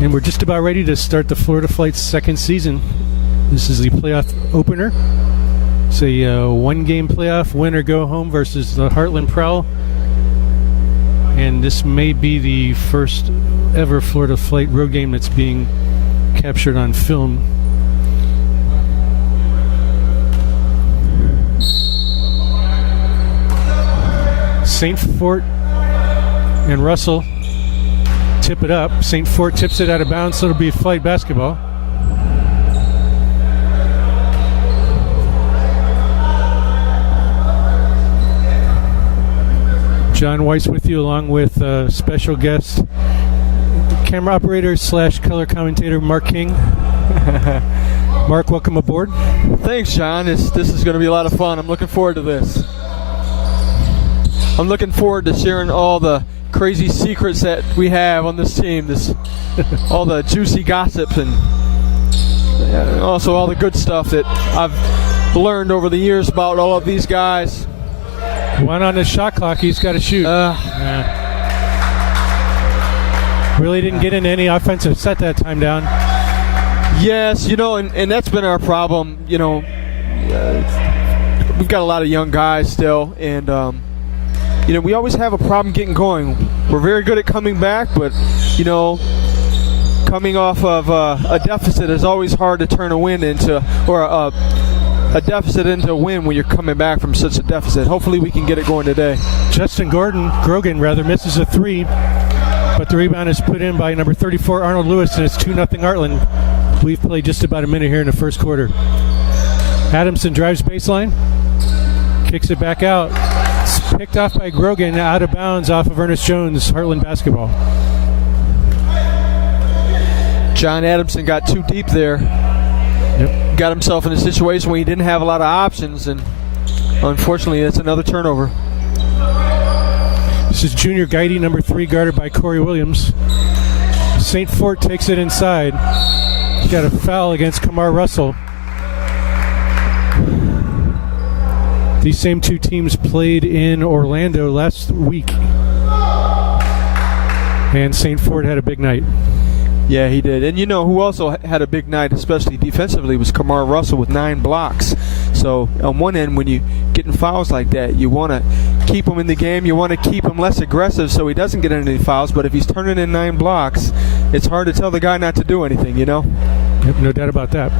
And we're just about ready to start the Florida Flight's second season. This is the playoff opener. It's a one-game playoff, win or go home versus the Heartland Prowl. And this may be the first ever Florida Flight road game that's being captured on film. St. Fort and Russell tip it up. St. Fort tips it out of bounds, so it'll be flight basketball. John Weiss with you, along with special guest, camera operator / color commentator Mark King. Mark, welcome aboard. Thanks, John. This is going to be a lot of fun. I'm looking forward to this. I'm looking forward to sharing all the crazy secrets that we have on this team, all the juicy gossips, and also all the good stuff that I've learned over the years about all of these guys. One on the shot clock, he's got to shoot. Really didn't get into any offensive set that time down. Yes, and that's been our problem. We've got a lot of young guys still, and we always have a problem getting going. We're very good at coming back, but, coming off of a deficit is always hard to turn a win into, or a deficit into a win when you're coming back from such a deficit. Hopefully we can get it going today. Justin Grogan misses a three, but the rebound is put in by number 34, Arnold Lewis, and it's 2-0 Heartland. We've played just about a minute here in the first quarter. Adamson drives baseline, kicks it back out. It's picked off by Grogan, out of bounds off of Ernest Jones. Heartland basketball. John Adamson got too deep there. Yep. Got himself in a situation where he didn't have a lot of options, and unfortunately that's another turnover. This is junior Guidey, number 3, guarded by Corey Williams. St. Fort takes it inside. He's got a foul against Kamar Russell. These same two teams played in Orlando last week. And St. Fort had a big night. Yeah, he did. And who also had a big night, especially defensively, was Kamar Russell with 9 blocks. So on one end, when you get in fouls like that, you want to keep him in the game. You want to keep him less aggressive so he doesn't get any fouls. But if he's turning in 9 blocks, it's hard to tell the guy not to do anything, Yep, no doubt about that.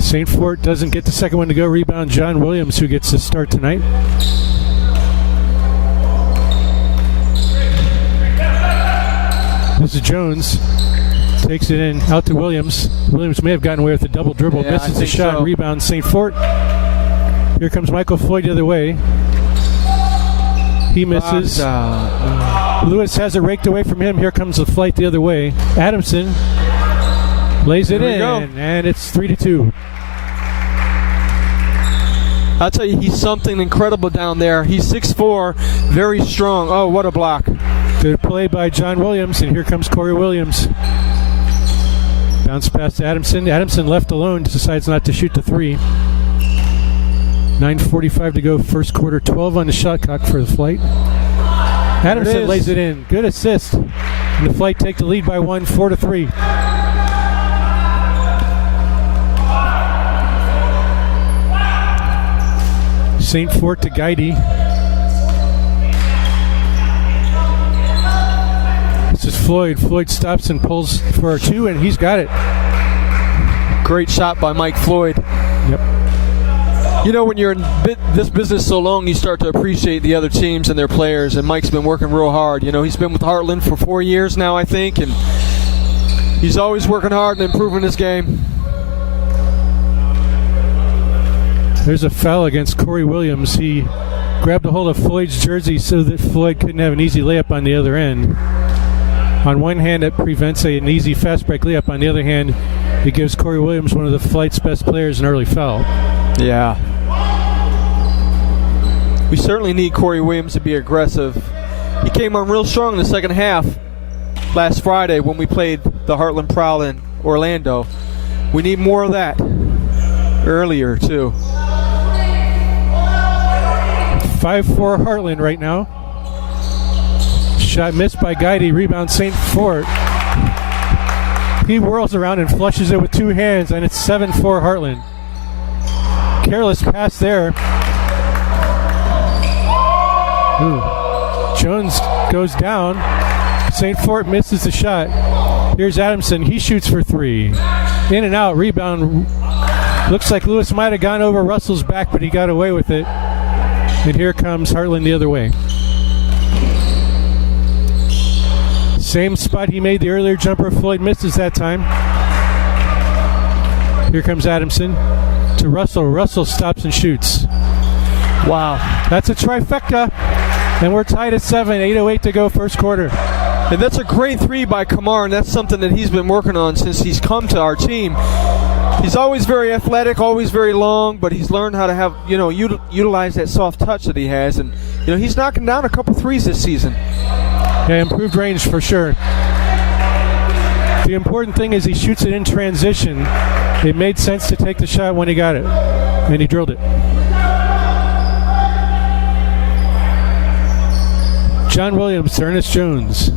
St. Fort doesn't get the second one to go. Rebound John Williams, who gets the start tonight. This is Jones. Takes it in, out to Williams. Williams may have gotten away with a double dribble. Yeah, misses the shot. So. Rebound St. Fort. Here comes Michael Floyd the other way. He misses. Lewis has it raked away from him. Here comes the flight the other way. Adamson lays it in, and it's 3-2. I'll tell you, he's something incredible down there. He's 6'4", very strong. Oh, what a block. Good play by John Williams, and here comes Corey Williams. Bounce pass to Adamson. Adamson left alone, decides not to shoot the three. 9:45 to go, first quarter. 12 on the shot clock for the Flight. Adamson lays it in. Good assist. And the Flight take the lead by 1, 4-3. St. Fort to Guidey. This is Floyd. Floyd stops and pulls for a 2, and he's got it. Great shot by Mike Floyd. Yep. When you're in this business so long, you start to appreciate the other teams and their players, and Mike's been working real hard. He's been with Heartland for 4 years now, I think, and he's always working hard and improving his game. There's a foul against Corey Williams. He grabbed a hold of Floyd's jersey so that Floyd couldn't have an easy layup on the other end. On one hand, it prevents an easy fast break layup. On the other hand, it gives Corey Williams, one of the Flight's best players, an early foul. Yeah. We certainly need Corey Williams to be aggressive. He came on real strong in the second half last Friday when we played the Heartland Prowl in Orlando. We need more of that earlier, too. 5-4 Heartland right now. Shot missed by Guidy. Rebound St. Fort. He whirls around and flushes it with two hands, and it's 7-4 Heartland. Careless pass there. Ooh. Jones goes down. St. Fort misses the shot. Here's Adamson. He shoots for three. In and out. Rebound. Looks like Lewis might have gone over Russell's back, but he got away with it. And here comes Heartland the other way. Same spot he made the earlier jumper. Floyd misses that time. Here comes Adamson to Russell. Russell stops and shoots. Wow. That's a trifecta. And we're tied at 7. 8:08 to go, first quarter. And that's a great three by Kamar, and that's something that he's been working on since he's come to our team. He's always very athletic, always very long, but he's learned how to have, utilize that soft touch that he has. And, he's knocking down a couple threes this season. Yeah, improved range for sure. The important thing is he shoots it in transition. It made sense to take the shot when he got it, and he drilled it. John Williams to Ernest Jones.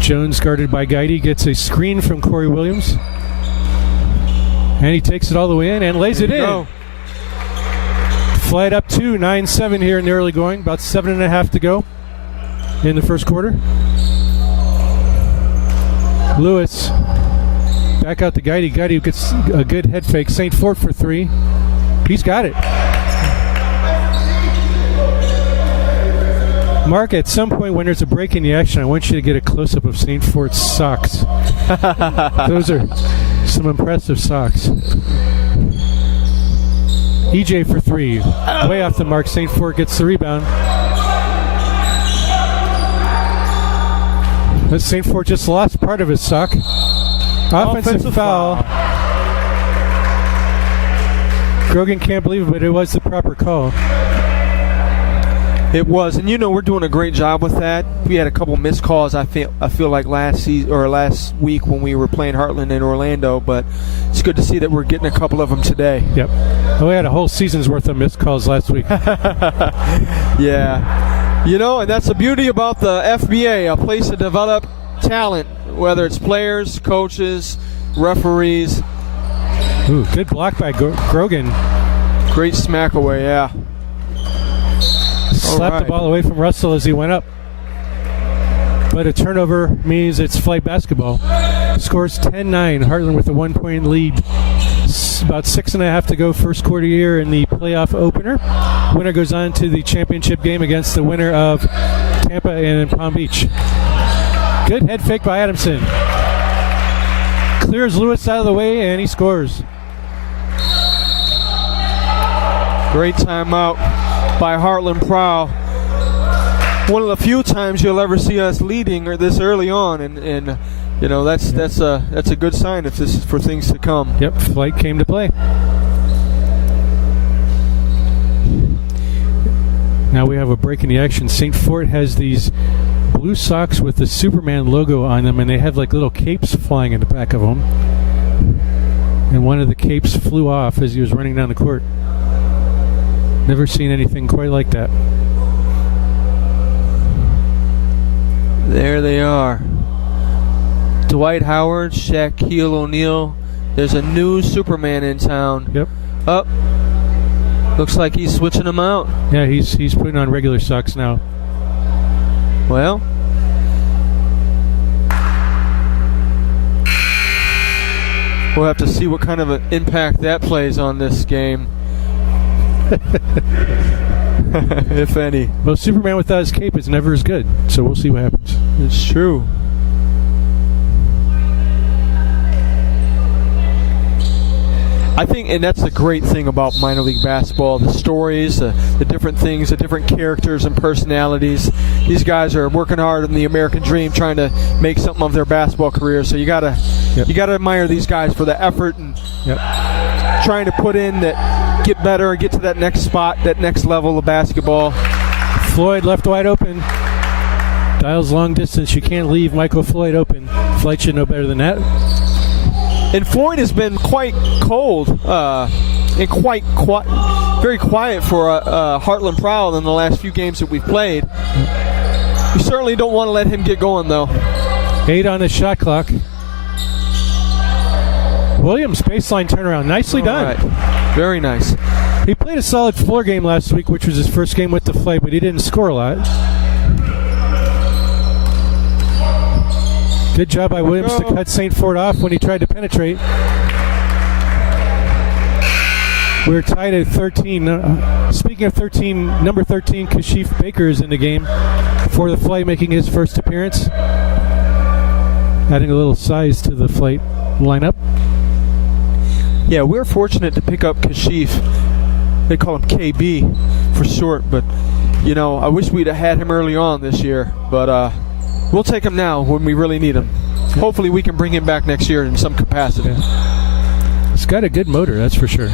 Jones guarded by Guidy, gets a screen from Corey Williams. And he takes it all the way in and lays it in. Go. Flight up 2, 9-7 here in the early going. About 7.5 to go in the first quarter. Lewis back out to Guidy. Guidy gets a good head fake. St. Fort for three. He's got it. Mark, at some point when there's a break in the action, I want you to get a close-up of St. Fort's socks. Those are some impressive socks. EJ for three. Way off the mark. St. Fort gets the rebound. But St. Fort just lost part of his sock. Offensive foul. Grogan can't believe it, but it was the proper call. It was, and we're doing a great job with that. We had a couple missed calls. I feel like last week when we were playing Heartland in Orlando, but it's good to see that we're getting a couple of them today. Yep. We had a whole season's worth of missed calls last week. Yeah, and that's the beauty about the FBA, a place to develop talent, whether it's players, coaches, referees. Ooh, good block by Grogan. Great smack away, yeah. Slapped the ball away from Russell as he went up. But a turnover means it's flight basketball. Scores 10-9. Heartland with a 1-point lead. About 6.5 to go first quarter here in the playoff opener. Winner goes on to the championship game against the winner of Tampa and Palm Beach. Good head fake by Adamson. Clears Lewis out of the way and he scores. Great timeout by Heartland Prowl. One of the few times you'll ever see us leading or this early on, and that's a good sign if this is for things to come. Yep, flight came to play. Now we have a break in the action. St. Fort has these blue socks with the Superman logo on them, and they have like little capes flying in the back of them. And one of the capes flew off as he was running down the court. Never seen anything quite like that. There they are. Dwight Howard, Shaquille O'Neal. There's a new Superman in town. Yep. Up. Looks like he's switching them out. Yeah, he's putting on regular socks now. Well, we'll have to see what kind of an impact that plays on this game. If any. Well, Superman without his cape is never as good, so we'll see what happens. It's true. I think, and that's the great thing about minor league basketball, the stories, the different things, the different characters and personalities. These guys are working hard in the American dream, trying to make something of their basketball career. So you gotta admire these guys for the effort and trying to put in that, get better, get to that next spot, that next level of basketball. Floyd left wide open. Dials long distance. You can't leave Michael Floyd open. Flight should know better than that. And Floyd has been quite cold and quite quiet. very quiet for Heartland Prowl in the last few games that we've played. We certainly don't want to let him get going, though. 8 on the shot clock. Williams baseline turnaround. Nicely done. Right. Very nice. He played a solid floor game last week, which was his first game with the Flay, but he didn't score a lot. Good job by Williams to cut St. Ford off when he tried to penetrate. We're tied at 13. Speaking of 13, number 13, Kashif Baker is in the game for the Flay, making his first appearance. Adding a little size to the Flay lineup. Yeah, we're fortunate to pick up Kashif. They call him KB for short, but, you know, I wish we'd have had him early on this year. But we'll take him now when we really need him. Hopefully we can bring him back next year in some capacity. He's got a good motor, that's for sure.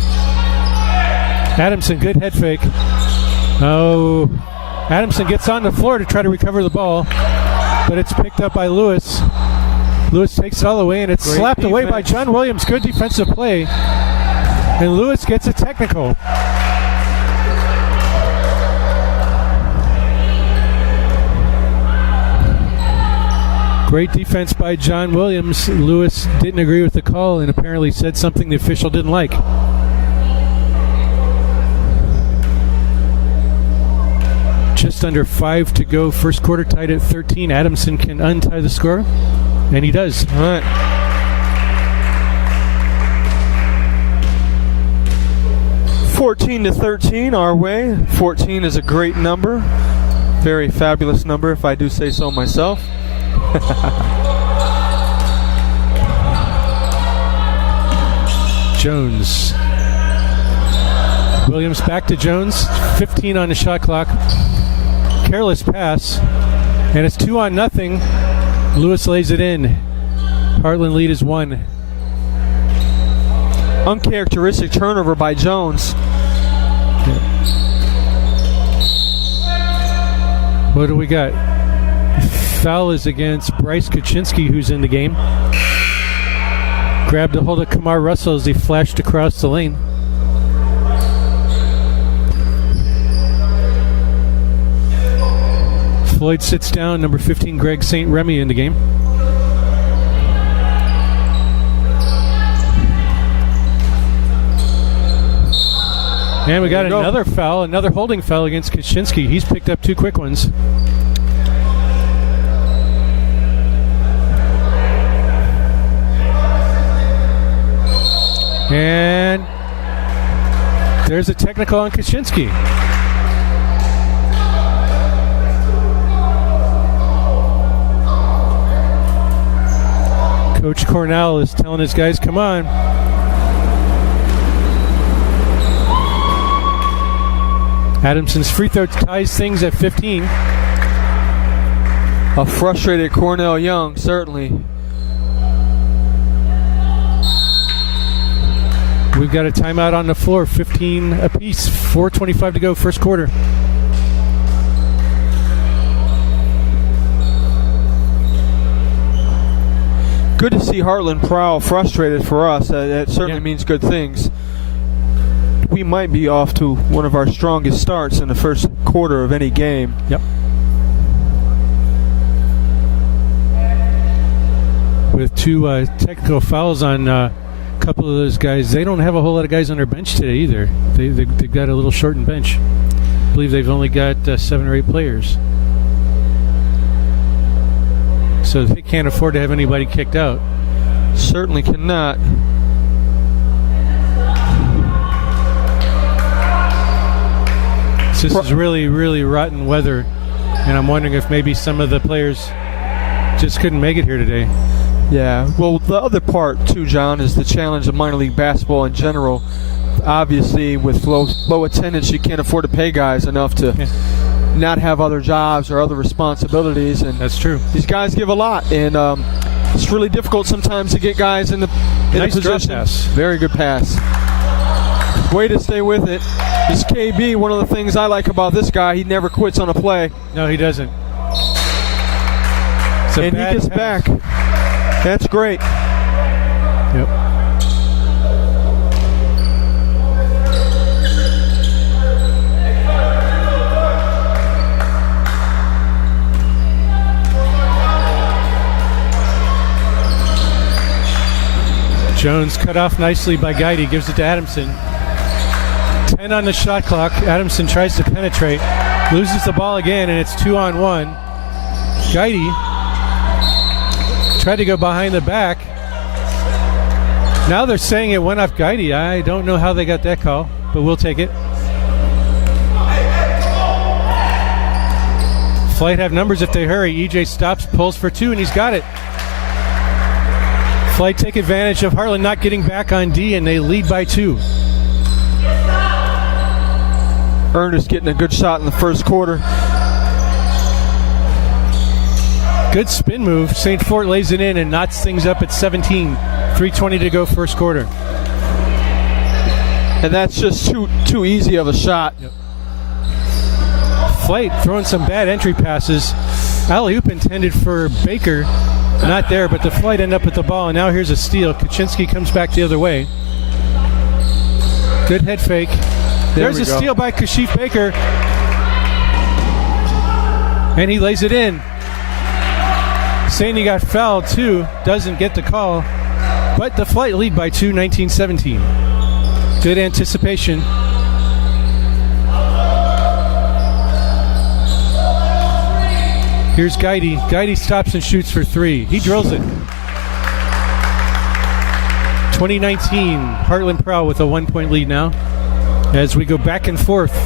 Adamson, good head fake. Oh, Adamson gets on the floor to try to recover the ball, but it's picked up by Lewis. Lewis takes it all the way, and it's slapped away by John Williams. Good defensive play. And Lewis gets a technical. Great defense by John Williams. Lewis didn't agree with the call and apparently said something the official didn't like. Just under 5 to go. First quarter tied at 13. Adamson can untie the score, and he does. All right. 14-13 our way. 14 is a great number. Very fabulous number, if I do say so myself. Jones. Williams back to Jones. 15 on the shot clock. Careless pass, and it's 2-0. Lewis lays it in. Heartland lead is 1. Uncharacteristic turnover by Jones. What do we got? Foul is against Bryce Kaczynski, who's in the game. Grabbed a hold of Kamar Russell as he flashed across the lane. Floyd sits down. Number 15, Greg St. Remy in the game. And we got another foul, another holding foul against Kaczynski. He's picked up 2 quick ones. And there's a technical on Kaczynski. Coach Cornell is telling his guys, come on. Adamson's free throw ties things at 15. A frustrated Cornell Young, certainly. We've got a timeout on the floor, 15 apiece, 4:25 to go, first quarter. Good to see Heartland Prowl frustrated for us. That certainly means good things. We might be off to one of our strongest starts in the first quarter of any game. Yep. With 2 technical fouls on a couple of those guys. They don't have a whole lot of guys on their bench today either. They've got a little shortened bench. I believe they've only got 7 or 8 players. So they can't afford to have anybody kicked out. Certainly cannot. This is really, really rotten weather, and I'm wondering if maybe some of the players just couldn't make it here today. Yeah, well, the other part, too, John, is the challenge of minor league basketball in general. Obviously, with low attendance, you can't afford to pay guys enough to not have other jobs or other responsibilities. And that's true. These guys give a lot, and it's really difficult sometimes to get guys in the nice position. Drop pass. Very good pass. Way to stay with it. This KB, one of the things I like about this guy, he never quits on a play. No, he doesn't. And he gets back. That's great. Yep. Jones cut off nicely by Guidy, gives it to Adamson. 10 on the shot clock. Adamson tries to penetrate, loses the ball again, and it's 2-on-1. Guidy tried to go behind the back. Now they're saying it went off Guidy. I don't know how they got that call, but we'll take it. Flight have numbers if they hurry. EJ stops, pulls for two, and he's got it. Flight take advantage of Heartland not getting back on D, and they lead by 2. Ernest getting a good shot in the first quarter. Good spin move. St. Fort lays it in and knots things up at 17. 3:20 to go first quarter. And that's just too easy of a shot. Yep. Flight throwing some bad entry passes. Alley-oop intended for Baker. Not there, but the Flight end up with the ball, and now here's a steal. Kaczynski comes back the other way. Good head fake. There's a steal by Kashif Baker. And he lays it in. Saying he got fouled too. Doesn't get the call. But the Flight lead by 2, 19-17. Good anticipation. Here's Guidy. Guidy stops and shoots for 3. He drills it. 2019, Heartland Prowl with a 1-point lead now. As we go back and forth.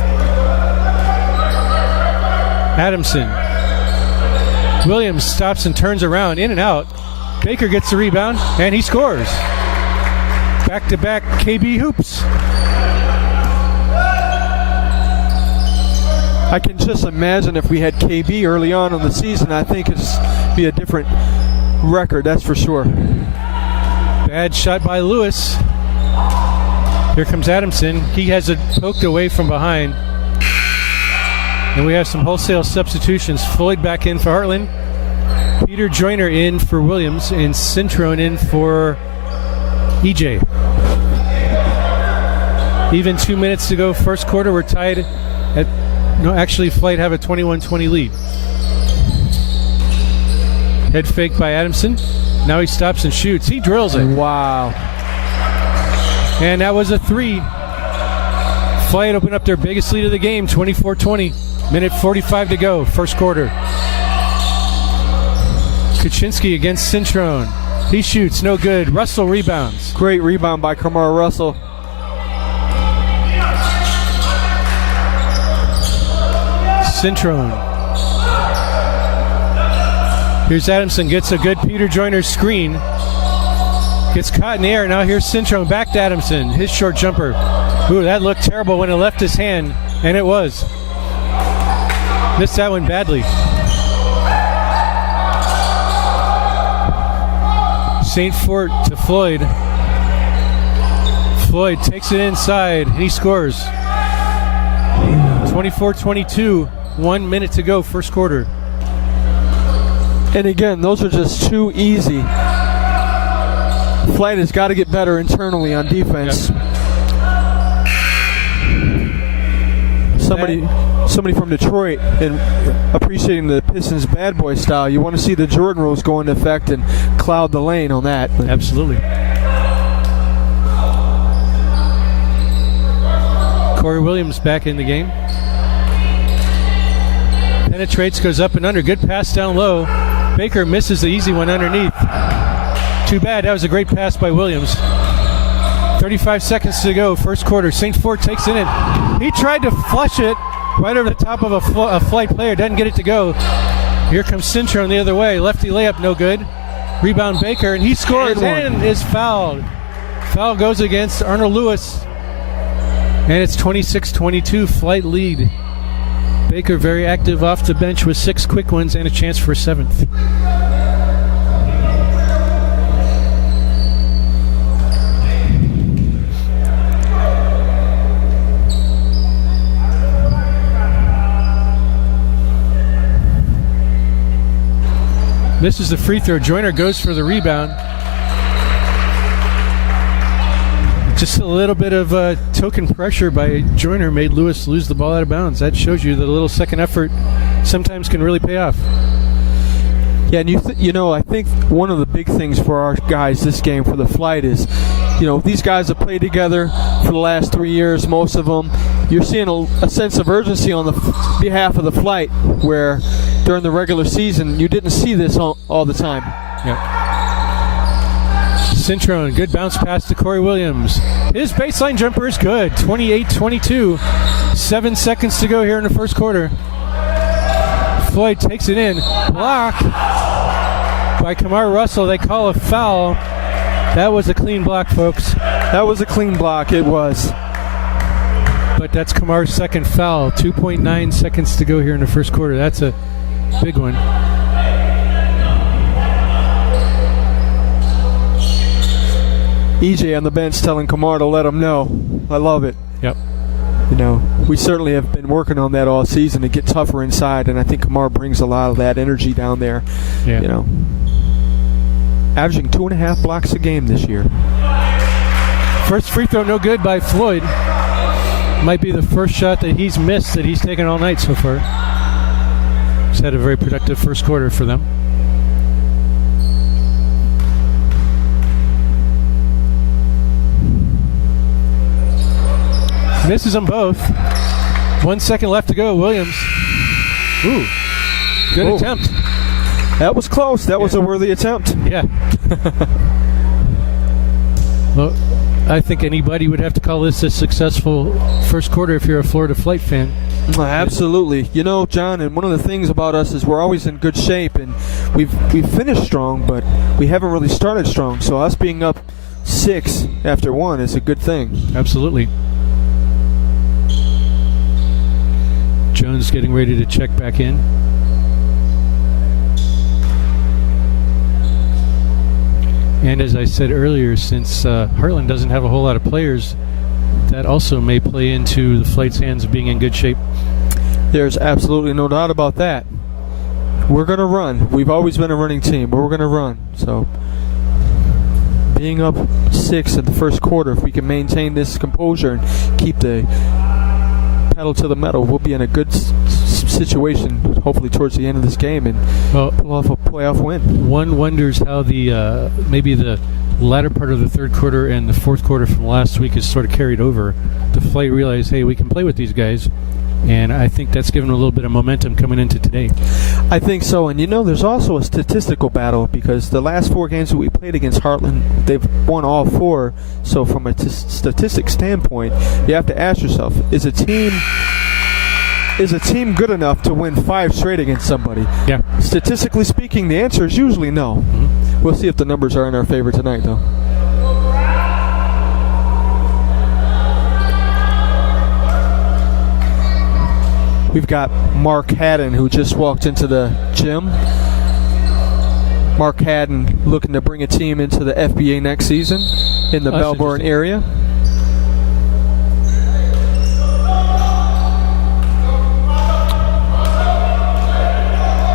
Adamson. Williams stops and turns around, in and out. Baker gets the rebound, and he scores. Back-to-back KB hoops. I can just imagine if we had KB early on in the season, I think it'd be a different record, that's for sure. Bad shot by Lewis. Here comes Adamson. He has it poked away from behind. And we have some wholesale substitutions. Floyd back in for Heartland. Peter Joyner in for Williams. And Cintrone in for EJ. Even 2 minutes to go first quarter. We're tied at... No, actually, Flight have a 21-20 lead. Head fake by Adamson. Now he stops and shoots. He drills it. Wow. And that was a 3. Flight opened up their biggest lead of the game, 24-20. Minute 45 to go, first quarter. Kaczynski against Cintrone. He shoots, no good. Russell rebounds. Great rebound by Kamar Russell. Cintrone. Here's Adamson, gets a good Peter Joyner screen. Gets caught in the air. Now here's Cintrone back to Adamson. His short jumper. Ooh, that looked terrible when it left his hand, and it was. Missed that one badly. St. Fort to Floyd. Floyd takes it inside, and he scores. 24-22, 1 minute to go, first quarter. And again, those are just too easy. Flight has got to get better internally on defense. Yep. Somebody from Detroit, and appreciating the Pistons bad boy style, you want to see the Jordan rules go into effect and cloud the lane on that. Absolutely. Corey Williams back in the game. Penetrates, goes up and under. Good pass down low. Baker misses the easy one underneath. Too bad. That was a great pass by Williams. 35 seconds to go, first quarter. St. Fort takes it in. He tried to flush it right over the top of a Flight player. Doesn't get it to go. Here comes Cintrone the other way. Lefty layup, no good. Rebound Baker, and he scores and is fouled. Foul goes against Arnold Lewis. And it's 26-22, Flight lead. Baker very active off the bench with 6 quick ones and a chance for a 7th. Misses the free throw. Joyner goes for the rebound. Just a little bit of token pressure by Joyner made Lewis lose the ball out of bounds. That shows you that a little second effort sometimes can really pay off. Yeah, and I think one of the big things for our guys this game for the flight is, these guys have played together for the last 3 years, most of them. You're seeing a sense of urgency on the behalf of the flight, where during the regular season you didn't see this all the time. Yeah. Cintrone, good bounce pass to Corey Williams. His baseline jumper is good, 28-22. 7 seconds to go here in the first quarter. Floyd takes it in. Block by Kamar Russell. They call a foul. That was a clean block, folks. That was a clean block, it was. But that's Kamar's second foul. 2.9 seconds to go here in the first quarter. That's a big one. EJ on the bench telling Kamar to let him know. I love it. Yep. We certainly have been working on that all season to get tougher inside, and I think Kamar brings a lot of that energy down there. Yeah. Averaging 2.5 blocks a game this year. First free throw no good by Floyd. Might be the first shot that he's missed that he's taken all night so far. He's had a very productive first quarter for them. Misses them both. 1 second left to go. Williams. Ooh. Good attempt. That was close. That was a worthy attempt. Yeah. Well, I think anybody would have to call this a successful first quarter if you're a Florida Flight fan. Absolutely. John, and one of the things about us is we're always in good shape, and we've finished strong, but we haven't really started strong. So us being up 6 after 1 is a good thing. Absolutely. Jones getting ready to check back in. And as I said earlier, since Heartland doesn't have a whole lot of players, that also may play into the Flight's hands of being in good shape. There's absolutely no doubt about that. We're going to run. We've always been a running team, but we're going to run. So being up 6 in the first quarter, if we can maintain this composure and keep the pedal to the metal, we'll be in a good situation, hopefully towards the end of this game, and pull off a playoff win. One wonders how the maybe the latter part of the third quarter and the fourth quarter from last week is sort of carried over. The Flight realized, hey, we can play with these guys, and I think that's given a little bit of momentum coming into today. I think so, and there's also a statistical battle, because the last 4 games that we played against Heartland, they've won all 4. So from a statistic standpoint, you have to ask yourself, is a team good enough to win 5 straight against somebody? Yeah. Statistically speaking, the answer is usually no. Mm-hmm. We'll see if the numbers are in our favor tonight, though. We've got Mark Haddon, who just walked into the gym. Mark Haddon looking to bring a team into the FBA next season in the Melbourne area.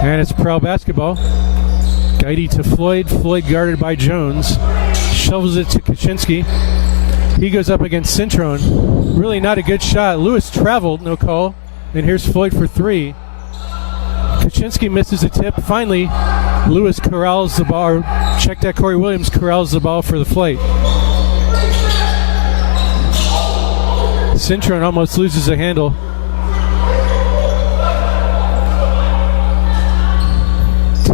And it's Prowl basketball. Guidey to Floyd. Floyd guarded by Jones. Shovels it to Kaczynski. He goes up against Cintrone. Really not a good shot. Lewis traveled, no call. And here's Floyd for 3. Kaczynski misses a tip. Finally, Lewis corrals the ball. Check that, Corey Williams corrals the ball for the Flight. Cintrone almost loses a handle.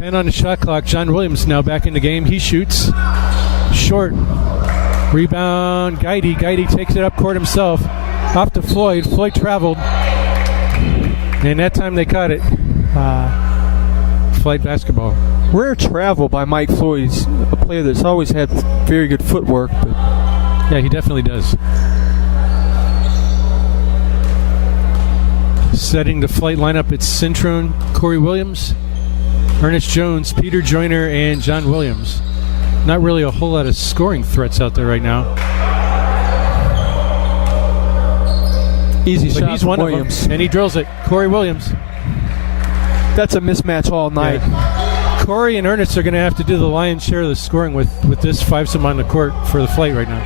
On the shot clock. John Williams now back in the game. He shoots. Short. Rebound. Guidey takes it up court himself. Off to Floyd. Floyd traveled. And that time they caught it. Flight basketball. Rare travel by Mike Floyd. He's a player that's always had very good footwork. But yeah, he definitely does. Setting the Flight lineup, it's Cintrone, Corey Williams, Ernest Jones, Peter Joyner, and John Williams. Not really a whole lot of scoring threats out there right now. Easy shot, he's one Williams. of them, and he drills it. Corey Williams. That's a mismatch all night. Yeah. Corey and Ernest are going to have to do the lion's share of the scoring with this 5-some on the court for the Flight right now.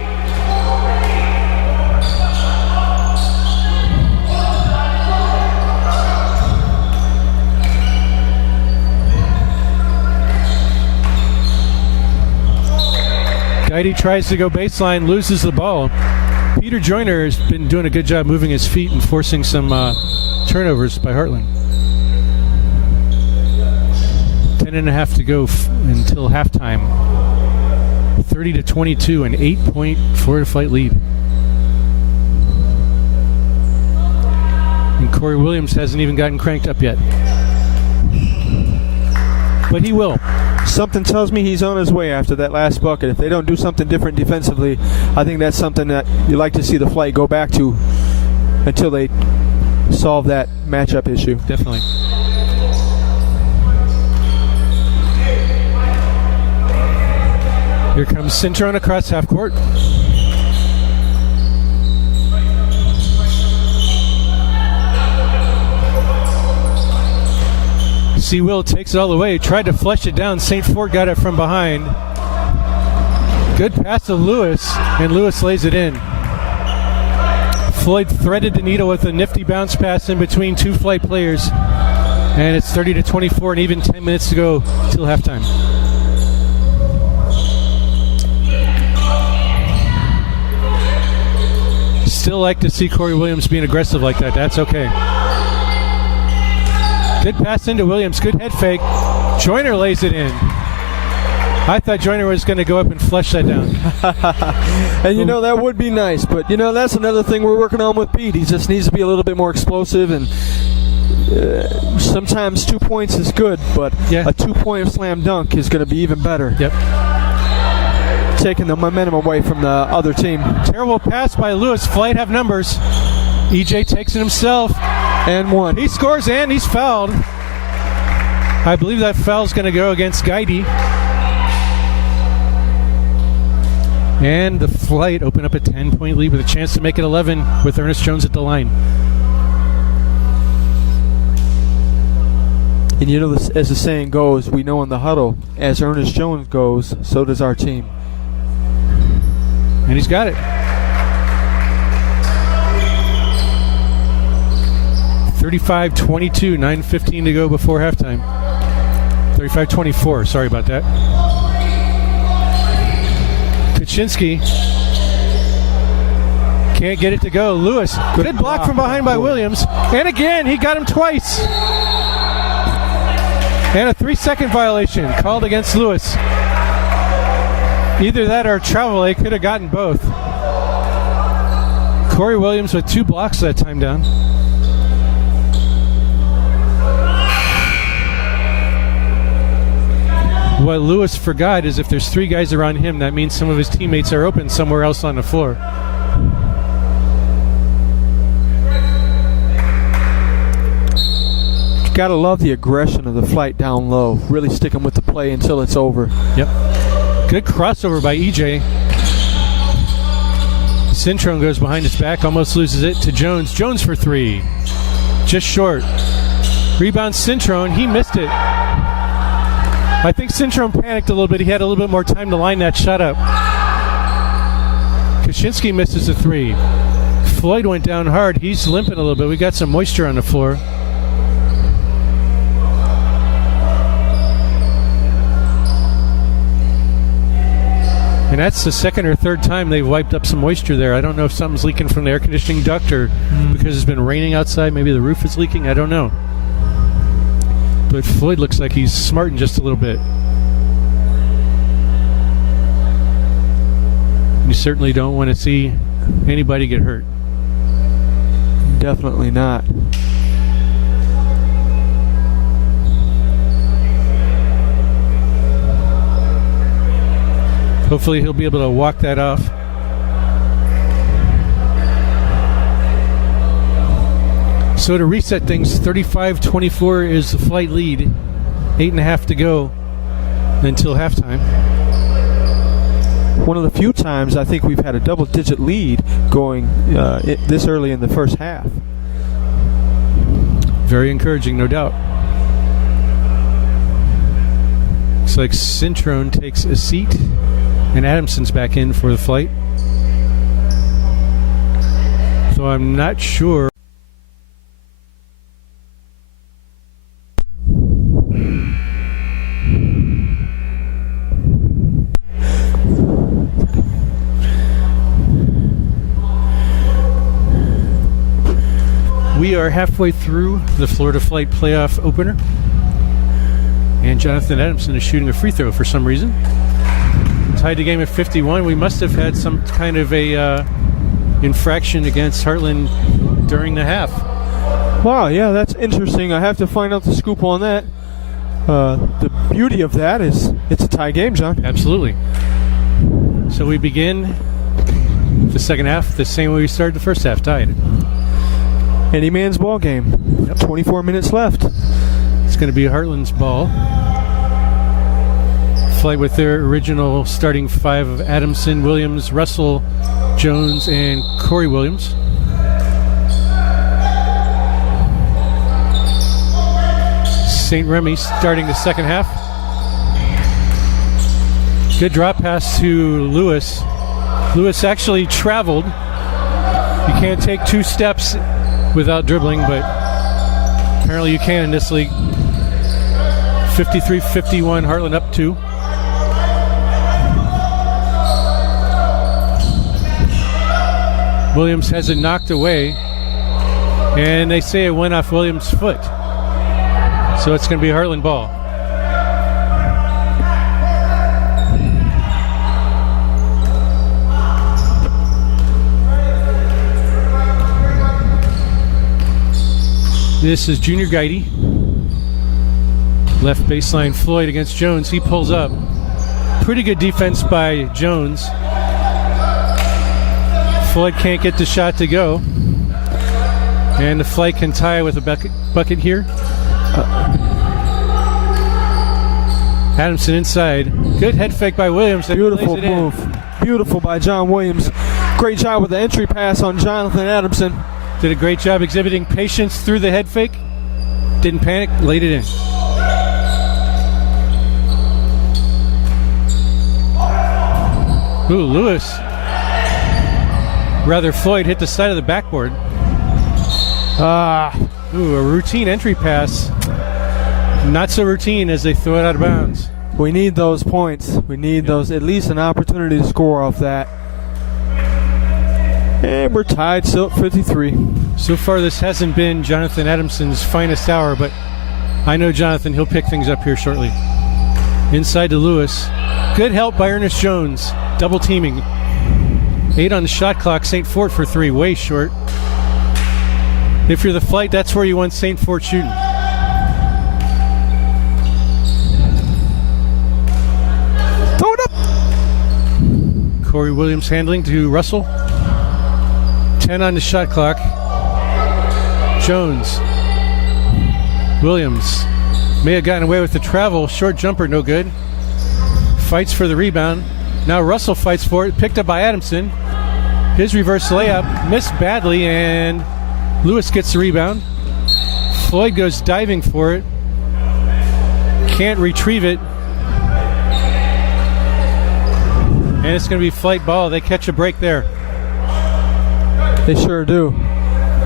Guidey tries to go baseline, loses the ball. Peter Joyner has been doing a good job moving his feet and forcing some turnovers by Heartland. 10.5 to go until halftime. 30-22, an 8-point Florida Flight lead. And Corey Williams hasn't even gotten cranked up yet. But he will. Something tells me he's on his way after that last bucket. If they don't do something different defensively, I think that's something that you like to see the Flight go back to until they solve that matchup issue. Definitely. Here comes Cintron across half court. Will takes it all the way, tried to flush it down. St. Fort got it from behind. Good pass to Lewis, and Lewis lays it in. Floyd threaded the needle with a nifty bounce pass in between two Flight players. And it's 30-24 and even 10 minutes to go till halftime. Still like to see Corey Williams being aggressive like that. That's okay. Good pass into Williams. Good head fake. Joyner lays it in. I thought Joyner was going to go up and flush that down. And you know, that would be nice. But, you know, that's another thing we're working on with Pete. He just needs to be a little bit more explosive. And sometimes 2 points is good, but a 2-point slam dunk is going to be even better. Yep. Taking the momentum away from the other team. Terrible pass by Lewis. Flight have numbers. EJ takes it himself. And one. He scores and he's fouled. I believe that foul's going to go against Guidey. And the Flight open up a 10-point lead with a chance to make it 11 with Ernest Jones at the line. And you know, as the saying goes, we know in the huddle, as Ernest Jones goes, so does our team. And he's got it. 35-22, 9:15 to go before halftime. 35-24, sorry about that. Kaczynski can't get it to go. Lewis, good block from behind by Williams. And again, he got him twice. And a 3-second violation called against Lewis. Either that or travel, they could have gotten both. Corey Williams with 2 blocks that time down. What Lewis forgot is if there's 3 guys around him, that means some of his teammates are open somewhere else on the floor. Gotta love the aggression of the Flight down low. Really sticking with the play until it's over. Yep. Good crossover by EJ. Cintron goes behind his back, almost loses it to Jones. Jones for 3. Just short. Rebound Cintron. He missed it. I think Cintron panicked a little bit. He had a little bit more time to line that shot up. Kaczynski misses a 3. Floyd went down hard. He's limping a little bit. We got some moisture on the floor. And that's the second or third time they've wiped up some moisture there. I don't know if something's leaking from the air conditioning duct or because it's been raining outside. Maybe the roof is leaking. I don't know. But Floyd looks like he's smarting just a little bit. You certainly don't want to see anybody get hurt. Definitely not. Hopefully he'll be able to walk that off. So to reset things, 35-24 is the Flight lead. 8.5 to go until halftime. One of the few times I think we've had a double-digit lead going this early in the first half. Very encouraging, no doubt. Looks like Cintron takes a seat. And Adamson's back in for the Flight. So I'm not sure. We are halfway through the Florida Flight playoff opener. And Jonathan Adamson is shooting a free throw for some reason. Tied the game at 51. We must have had some kind of a infraction against Heartland during the half. Wow, yeah, that's interesting. I have to find out the scoop on that. The beauty of that is it's a tie game, John. Absolutely. So we begin the second half the same way we started the first half, tied. Any man's ball game. Yep. 24 minutes left. It's going to be Heartland's ball. Flight with their original starting five of Adamson, Williams, Russell, Jones, and Corey Williams. St. Remy starting the second half. Good drop pass to Lewis. Lewis actually traveled. You can't take two steps without dribbling, but apparently you can in this league. 53-51, Heartland up 2. Williams has it knocked away, and they say it went off Williams' foot. So it's going to be a Heartland ball. This is Junior Guidy. Left baseline Floyd against Jones. He pulls up. Pretty good defense by Jones. Floyd can't get the shot to go. And the Flight can tie with a bucket here. Adamson inside. Good head fake by Williams. Beautiful move. Beautiful by John Williams. Great job with the entry pass on Jonathan Adamson. Did a great job exhibiting patience through the head fake. Didn't panic, laid it in. Ooh, Lewis. Rather, Floyd hit the side of the backboard. Ooh, a routine entry pass. Not so routine as they throw it out of bounds. We need those points. We need those, at least an opportunity to score off that. And we're tied still at 53. So far, this hasn't been Jonathan Adamson's finest hour, but I know Jonathan, he'll pick things up here shortly. Inside to Lewis. Good help by Ernest Jones. Double teaming. 8 on the shot clock. St. Fort for 3. Way short. If you're the Flight, that's where you want St. Fort shooting. Throw it up. Corey Williams handling to Russell. 10 on the shot clock. Jones. Williams. May have gotten away with the travel. Short jumper, no good. Fights for the rebound. Now Russell fights for it. Picked up by Adamson. His reverse layup. Missed badly, and Lewis gets the rebound. Floyd goes diving for it. Can't retrieve it. And it's going to be Flight ball. They catch a break there. They sure do.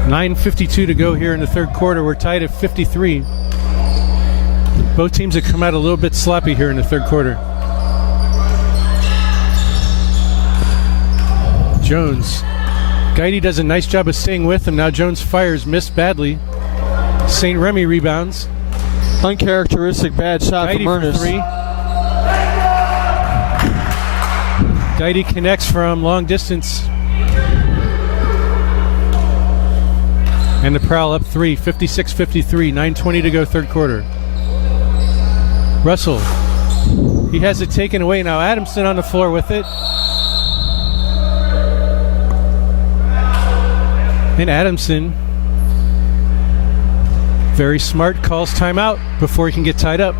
9:52 to go here in the third quarter. We're tied at 53. Both teams have come out a little bit sloppy here in the third quarter. Jones. Guidy does a nice job of staying with him. Now Jones fires, missed badly. St. Remy rebounds. Uncharacteristic bad shot Guidy from Ernest. for 3. Guidy connects from long distance. And the Prowl up 3, 56-53, 9:20 to go third quarter. Russell. He has it taken away now. Adamson on the floor with it. And Adamson, very smart, calls timeout before he can get tied up.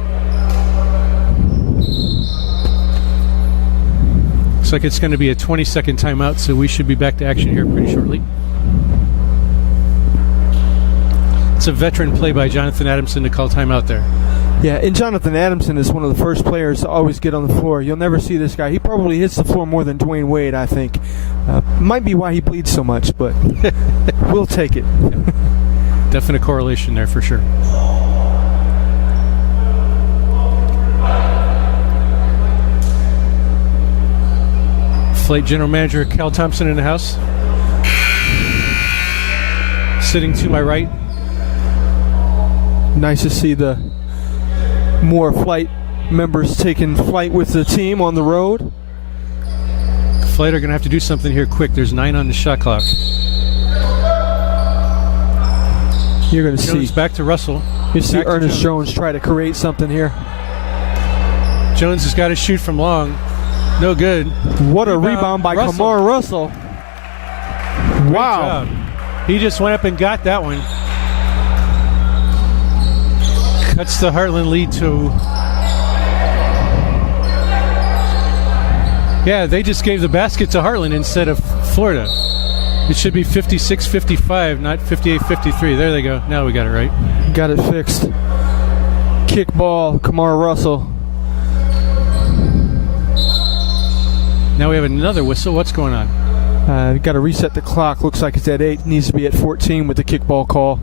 Looks like it's going to be a 20-second timeout, so we should be back to action here pretty shortly. It's a veteran play by Jonathan Adamson to call timeout there. Yeah, and Jonathan Adamson is one of the first players to always get on the floor. You'll never see this guy. He probably hits the floor more than Dwayne Wade, I think. Might be why he bleeds so much, but we'll take it. Definite correlation there for sure. Flight General Manager Cal Thompson in the house. sitting to my right. Nice to see the more flight members taking flight with the team on the road. Flight are going to have to do something here quick. There's 9 on the shot clock. You're going to Jones see back to Russell. You see Back to Ernest Jones try to create something here. Jones has got to shoot from long. No good. What a rebound by Russell. Kamar Russell. Great Wow. job. He just went up and got that one. Cuts the Heartland lead to... Yeah, they just gave the basket to Heartland instead of Florida. It should be 56-55, not 58-53. There they go. Now we got it right. Got it fixed. Kick ball, Kamar Russell. Now we have another whistle. What's going on? Got to reset the clock. Looks like it's at 8. Needs to be at 14 with the kickball call.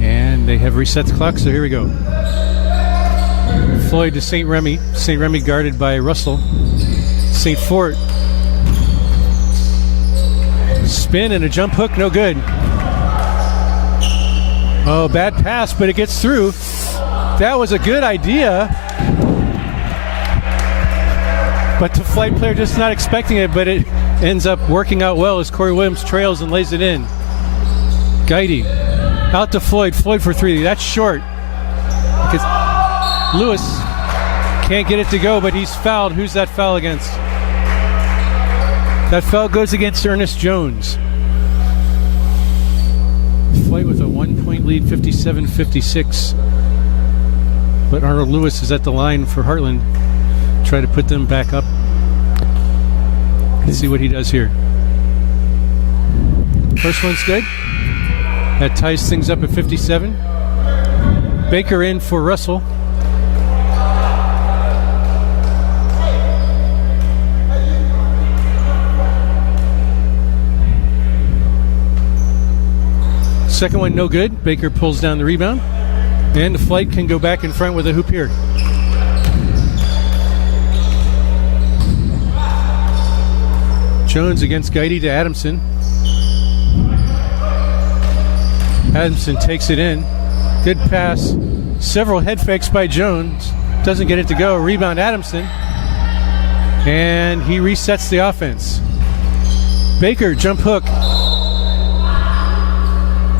And they have reset the clock, so here we go. Floyd to St. Remy. St. Remy guarded by Russell. St. Fort. Spin and a jump hook, no good. Oh, bad pass, but it gets through. That was a good idea. But the flight player just not expecting it, but it ends up working out well as Corey Williams trails and lays it in. Guidy out to Floyd. Floyd for 3. That's short. Because Lewis can't get it to go, but he's fouled. Who's that foul against? That foul goes against Ernest Jones. Floyd with a 1-point lead, 57-56. But Arnold Lewis is at the line for Heartland. Try to put them back up. Let's see what he does here. First one's good. That ties things up at 57. Baker in for Russell. Second one no good. Baker pulls down the rebound. And the flight can go back in front with a hoop here. Jones against Guidy to Adamson. Adamson takes it in. Good pass. Several head fakes by Jones. Doesn't get it to go. Rebound Adamson. And he resets the offense. Baker, jump hook.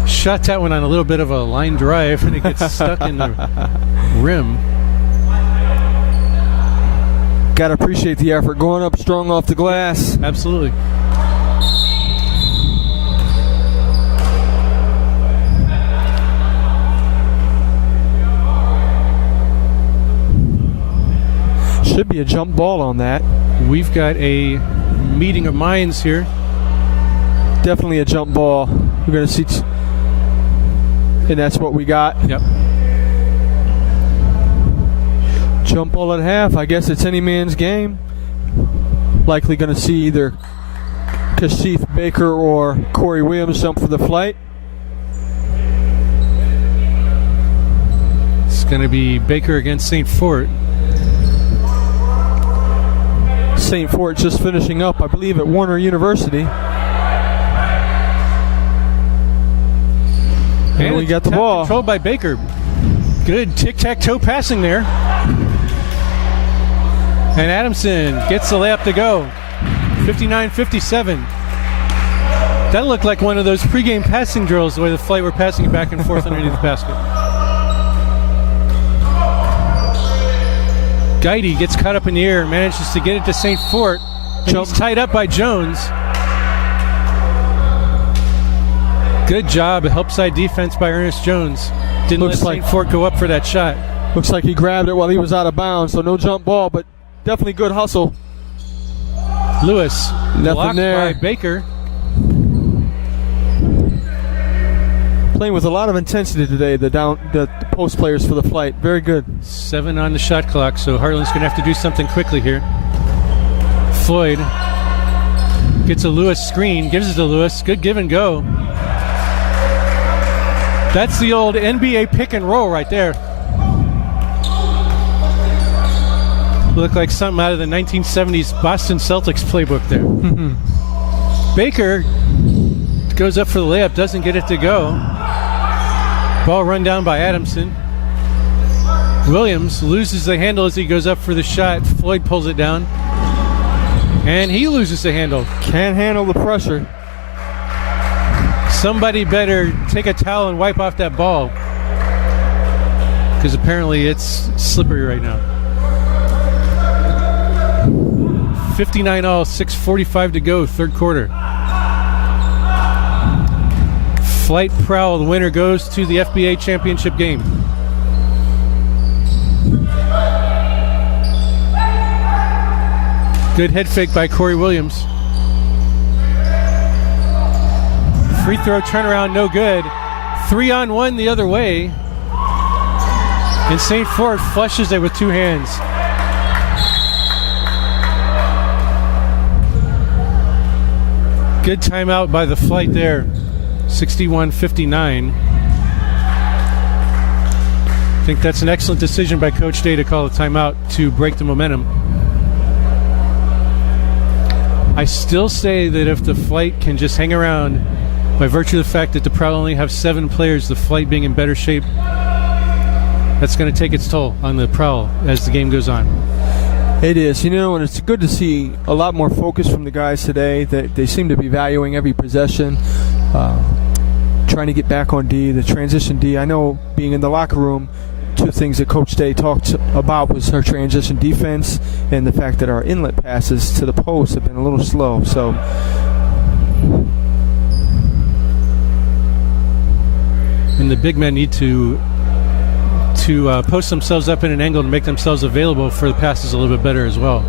Shot that one on a little bit of a line drive, and it gets stuck in the rim. Got to appreciate the effort. Going up strong off the glass. Absolutely. Should be a jump ball on that. We've got a meeting of minds here. Definitely a jump ball. We're going to see... and that's what we got. Yep. Jump ball at half. I guess it's any man's game. Likely going to see either Kashif Baker or Corey Williams jump for the flight. It's going to be Baker against St. Fort. St. Fort just finishing up, I believe, at Warner University. And we got the ball. Controlled by Baker. Good tic-tac-toe passing there. And Adamson gets the layup to go. 59-57. That looked like one of those pregame passing drills, the way the flight were passing it back and forth underneath the basket. Guidy gets caught up in the air, manages to get it to St. Fort. And he's tied up by Jones. Good job, a help side defense by Ernest Jones. Didn't let St. Fort go up for that shot. Looks like he grabbed it while he was out of bounds, so no jump ball, but definitely good hustle. Lewis blocked there by Baker. Playing with a lot of intensity today, the post players for the flight. Very good. 7 on the shot clock, so Heartland's going to have to do something quickly here. Floyd gets a Lewis screen, gives it to Lewis. Good give and go. That's the old NBA pick and roll right there. Looked like something out of the 1970s Boston Celtics playbook there. Baker goes up for the layup, doesn't get it to go. Ball run down by Adamson. Williams loses the handle as he goes up for the shot. Floyd pulls it down. And he loses the handle. Can't handle the pressure. Somebody better take a towel and wipe off that ball, because apparently it's slippery right now. 59 all, 6:45 to go, third quarter. Flight Prowl, the winner, goes to the FBA championship game. Good head fake by Corey Williams. Free throw turnaround, no good. 3-on-1 the other way. And St. Ford flushes it with two hands. Good timeout by the Flight there. 61-59. I think that's an excellent decision by Coach Day to call a timeout to break the momentum. I still say that if the Flight can just hang around, by virtue of the fact that the Prowl only have 7 players, the Flight being in better shape, that's going to take its toll on the Prowl as the game goes on. It is, and it's good to see a lot more focus from the guys today. They seem to be valuing every possession, trying to get back on D, the transition D. I know being in the locker room, 2 things that Coach Day talked about was our transition defense and the fact that our inlet passes to the post have been a little slow. So and the big men need to post themselves up in an angle to make themselves available for the passes a little bit better as well.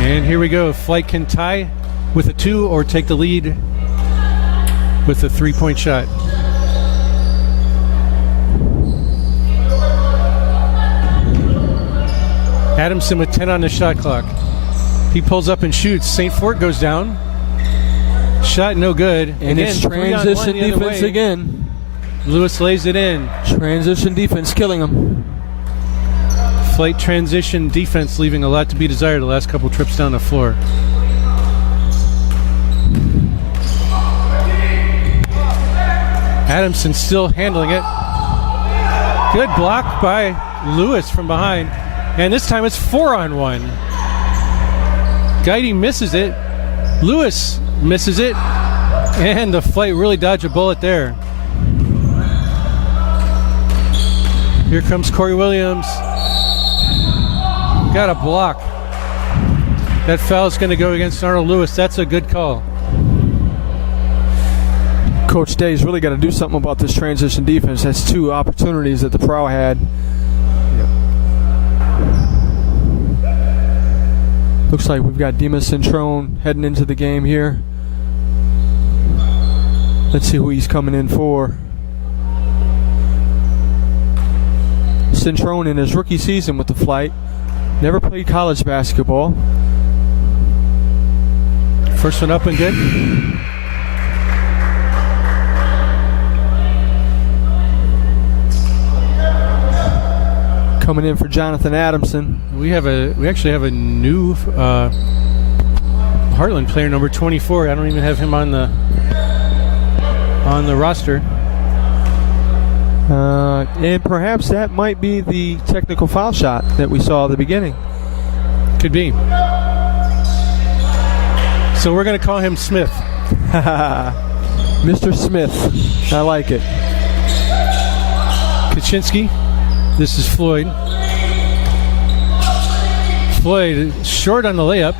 And here we go. Flight can tie with a 2 or take the lead with a 3-point shot. Adamson with 10 on the shot clock. He pulls up and shoots. St. Fort goes down. Shot no good. And it's transition defense again. Lewis lays it in. Transition defense killing him. Flight transition defense leaving a lot to be desired the last couple trips down the floor. Adamson still handling it. Good block by Lewis from behind. And this time it's 4-on-1. Guidi misses it. Lewis misses it. And the Flight really dodged a bullet there. Here comes Corey Williams. Got a block. That foul is going to go against Arnold Lewis. That's a good call. Coach Day's really got to do something about this transition defense. That's 2 opportunities that the Prowl had. Yep. Looks like we've got Dimas Centrone heading into the game here. Let's see who he's coming in for. Centrone in his rookie season with the Flight. Never played college basketball. First one up and good. Coming in for Jonathan Adamson. We actually have a new Heartland player, number 24. I don't even have him on the roster. And perhaps that might be the technical foul shot that we saw at the beginning. Could be. So we're going to call him Smith. Mr. Smith. I like it. Kaczynski. This is Floyd. Floyd short on the layup.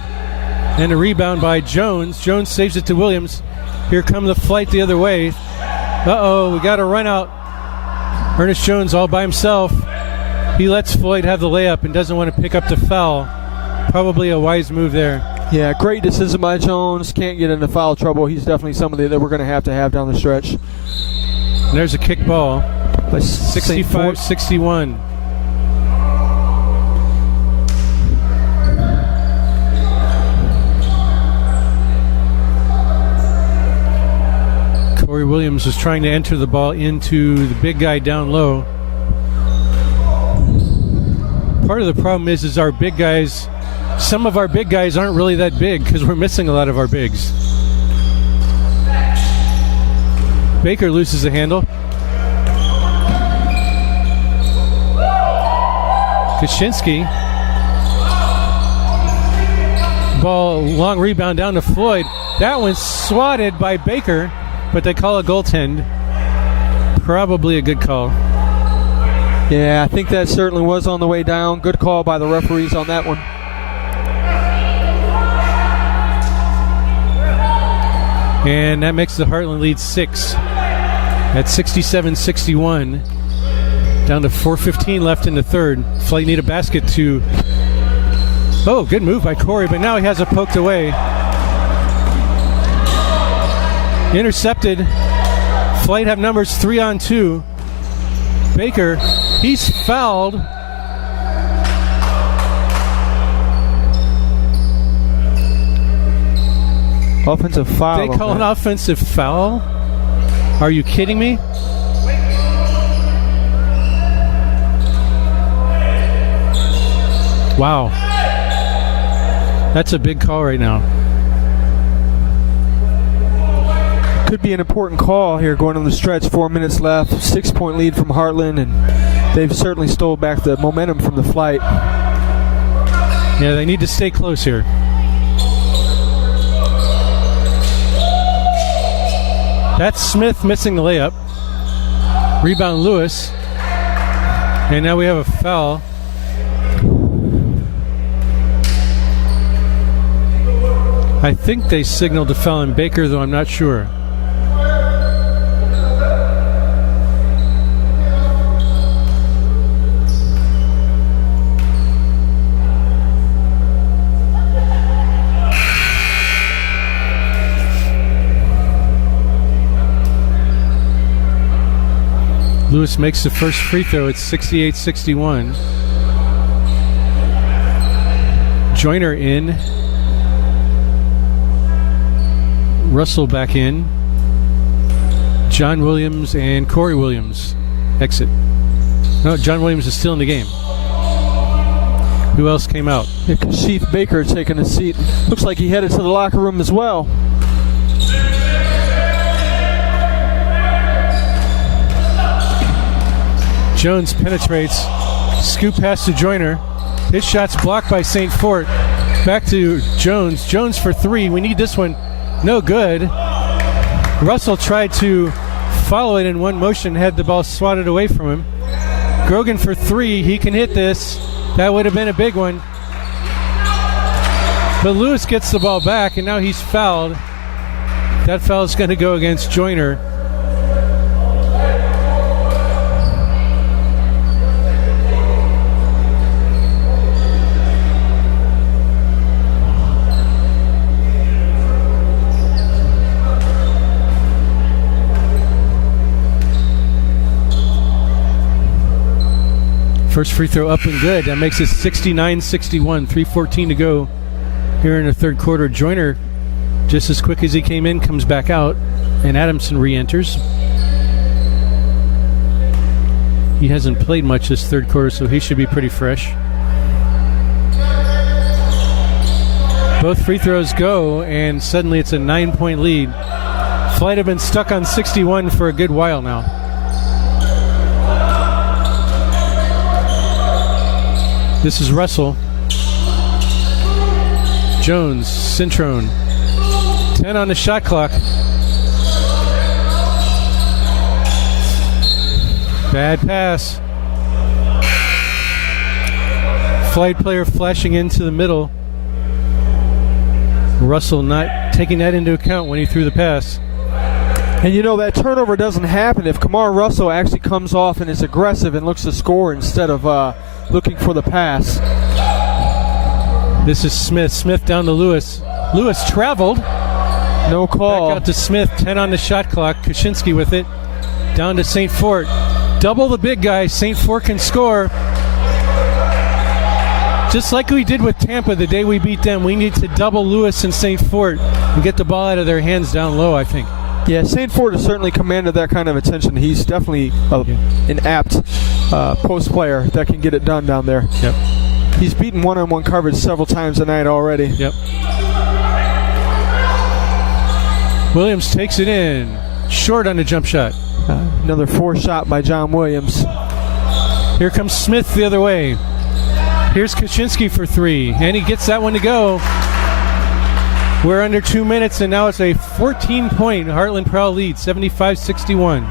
And a rebound by Jones. Jones saves it to Williams. Here come the Flight the other way. Uh-oh, we got a run out. Ernest Jones all by himself. He lets Floyd have the layup and doesn't want to pick up the foul. Probably a wise move there. Yeah, great decision by Jones. Can't get into foul trouble. He's definitely somebody that we're going to have down the stretch. And there's a kick ball. 65-61. Williams was trying to enter the ball into the big guy down low. Part of the problem is our big guys, some of our big guys aren't really that big because we're missing a lot of our bigs. Baker loses the handle. Kaczynski. Ball, long rebound down to Floyd. That one's swatted by Baker, but they call a goaltend. Probably a good call. Yeah, I think that certainly was on the way down. Good call by the referees on that one. And that makes the Heartland lead 6 at 67-61. Down to 4:15 left in the third. Flight need a basket to... Oh, good move by Corey, but now he has it poked away. Intercepted. Flight have numbers 3-on-2. Baker, he's fouled. Offensive foul. They call an offensive foul? Are you kidding me? Wow. That's a big call right now. Could be an important call here going on the stretch. 4 minutes left. 6-point lead from Heartland, and they've certainly stole back the momentum from the Flight. Yeah, they need to stay close here. That's Smith missing the layup. Rebound Lewis. And now we have a foul. I think they signaled a foul on Baker, though I'm not sure. Lewis makes the first free throw. It's 68-61. Joyner in. Russell back in. John Williams and Corey Williams exit. No, John Williams is still in the game. Who else came out? Keith Baker taking a seat. Looks like he headed to the locker room as well. Jones penetrates. Scoop pass to Joyner. His shot's blocked by St. Fort. Back to Jones. Jones for three. We need this one. No good. Russell tried to follow it in one motion, had the ball swatted away from him. Grogan for three. He can hit this. That would have been a big one. But Lewis gets the ball back, and now he's fouled. That foul is going to go against Joyner. First free throw up and good. That makes it 69-61. 3:14 to go here in the third quarter. Joyner, just as quick as he came in, comes back out, and Adamson re-enters. He hasn't played much this third quarter, so he should be pretty fresh. Both free throws go, and suddenly it's a 9-point lead. Flight have been stuck on 61 for a good while now. This is Russell. Jones, Cintrone. 10 on the shot clock. Bad pass. Flight player flashing into the middle. Russell not taking that into account when he threw the pass. And you know, that turnover doesn't happen if Kamar Russell actually comes off and is aggressive and looks to score instead of looking for the pass. This is Smith. Smith down to Lewis. Lewis traveled. No call. Back out to Smith. 10 on the shot clock. Kaczynski with it. Down to St. Fort. Double the big guy. St. Fort can score. Just like we did with Tampa the day we beat them, we need to double Lewis and St. Fort and get the ball out of their hands down low, I think. Yeah, St. Ford has certainly commanded that kind of attention. He's definitely an apt post player that can get it done down there. Yep. He's beaten one-on-one coverage several times tonight already. Yep. Williams takes it in. Short on the jump shot. Another 4 shot by John Williams. Here comes Smith the other way. Here's Kaczynski for 3, and he gets that one to go. We're under 2 minutes, and now it's a 14-point Heartland Prowl lead, 75-61.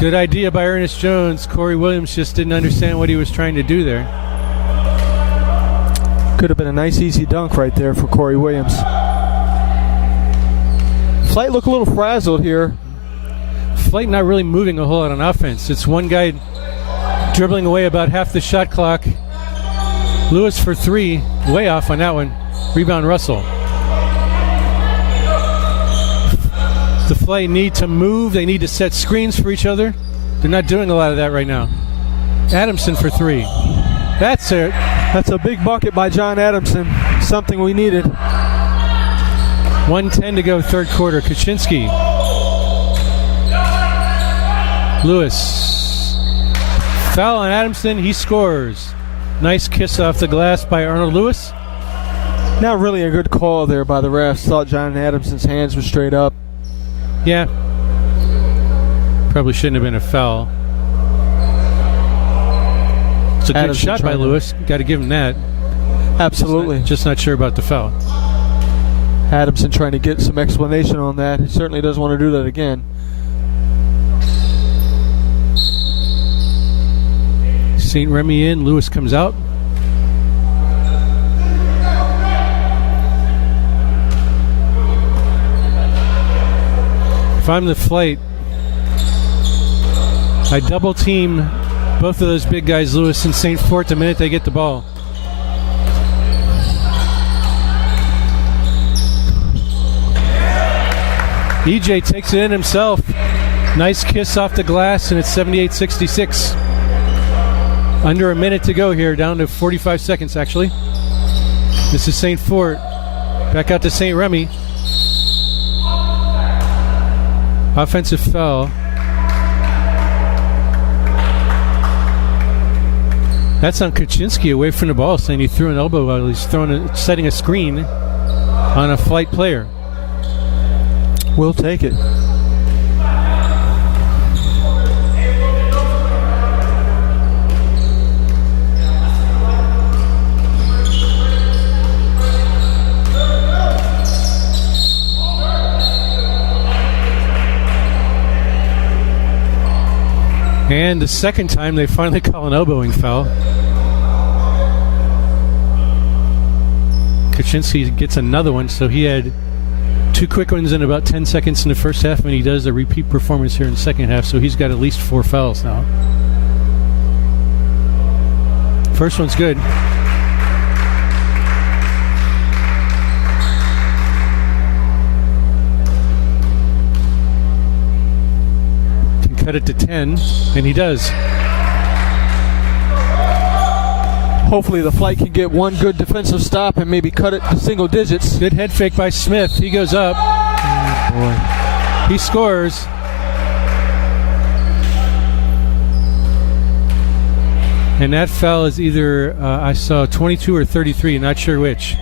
Good idea by Ernest Jones. Corey Williams just didn't understand what he was trying to do there. Could have been a nice, easy dunk right there for Corey Williams. Flight look a little frazzled here. Flight not really moving a whole lot on offense. It's one guy dribbling away about half the shot clock. Lewis for 3, way off on that one. Rebound Russell. The Flight need to move. They need to set screens for each other. They're not doing a lot of that right now. Adamson for 3. That's it. That's a big bucket by John Adamson. Something we needed. 1:10 to go, third quarter. Kaczynski. Lewis. Foul on Adamson. He scores. Nice kiss off the glass by Arnold Lewis. Not really a good call there by the refs. Thought John Adamson's hands were straight up. Yeah. Probably shouldn't have been a foul. It's a good shot by Lewis. Got to give him that. Absolutely. Just not sure about the foul. Adamson trying to get some explanation on that. He certainly doesn't want to do that again. St. Remy in. Lewis comes out. If I'm the Flight, I double team both of those big guys, Lewis and St. Fort, the minute they get the ball. EJ takes it in himself. Nice kiss off the glass, and it's 78-66. Under a minute to go here, down to 45 seconds actually. This is St. Fort. Back out to St. Remy. Offensive foul. That's on Kaczynski away from the ball, saying he threw an elbow while he's setting a screen on a Flight player. We'll take it. And the second time they finally call an elbowing foul. Kaczynski gets another one, so he had 2 quick ones in about 10 seconds in the first half, and he does a repeat performance here in the second half, so he's got at least 4 fouls now. First one's good. Can cut it to 10, and he does. Hopefully the Flight can get one good defensive stop and maybe cut it to single digits. Good head fake by Smith. He goes up. Oh, boy. He scores. And that foul is either, I saw 22 or 33, not sure which.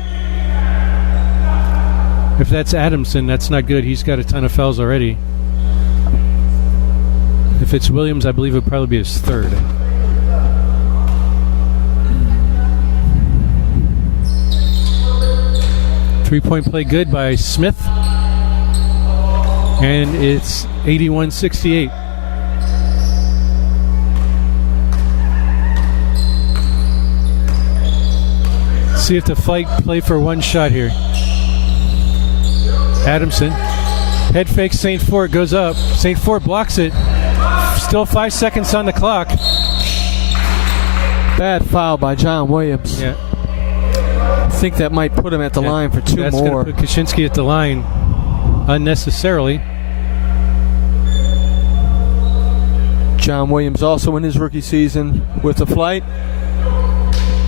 If that's Adamson, that's not good. He's got a ton of fouls already. If it's Williams, I believe it would probably be his third. Three-point play good by Smith. And it's 81-68. See if the Flight play for one shot here. Adamson. Head fake St. Fort, goes up. St. Fort blocks it. Still 5 seconds on the clock. Bad foul by John Williams. Yeah. I think that might put him at the line for 2 That's more. That's going to put Kaczynski at the line unnecessarily. John Williams also in his rookie season with the flight.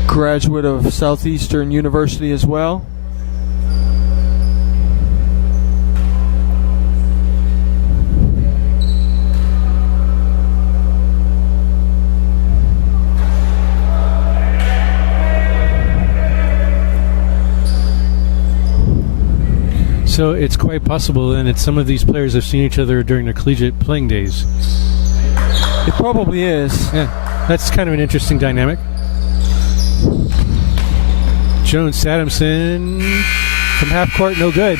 Graduate of Southeastern University as well. So it's quite possible then that some of these players have seen each other during their collegiate playing days. It probably is. Yeah, that's kind of an interesting dynamic. Jones Adamson from half court, no good.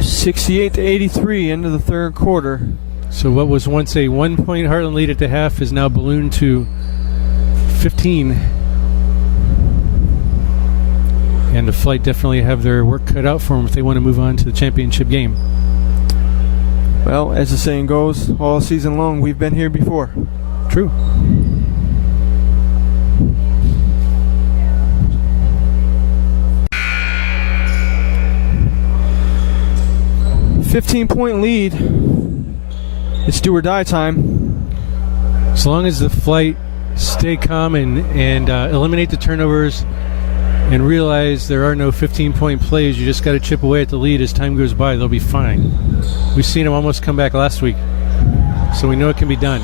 (68-83) into the third quarter. So what was once a 1-point Heartland lead at the half is now ballooned to 15. And the Flight definitely have their work cut out for them if they want to move on to the championship game. Well, as the saying goes, all season long we've been here before. True. .15 lead. It's do or die time. As long as the Flight stay calm and eliminate the turnovers and realize there are no 15-point plays, you just got to chip away at the lead as time goes by, they'll be fine. We've seen them almost come back last week, so we know it can be done.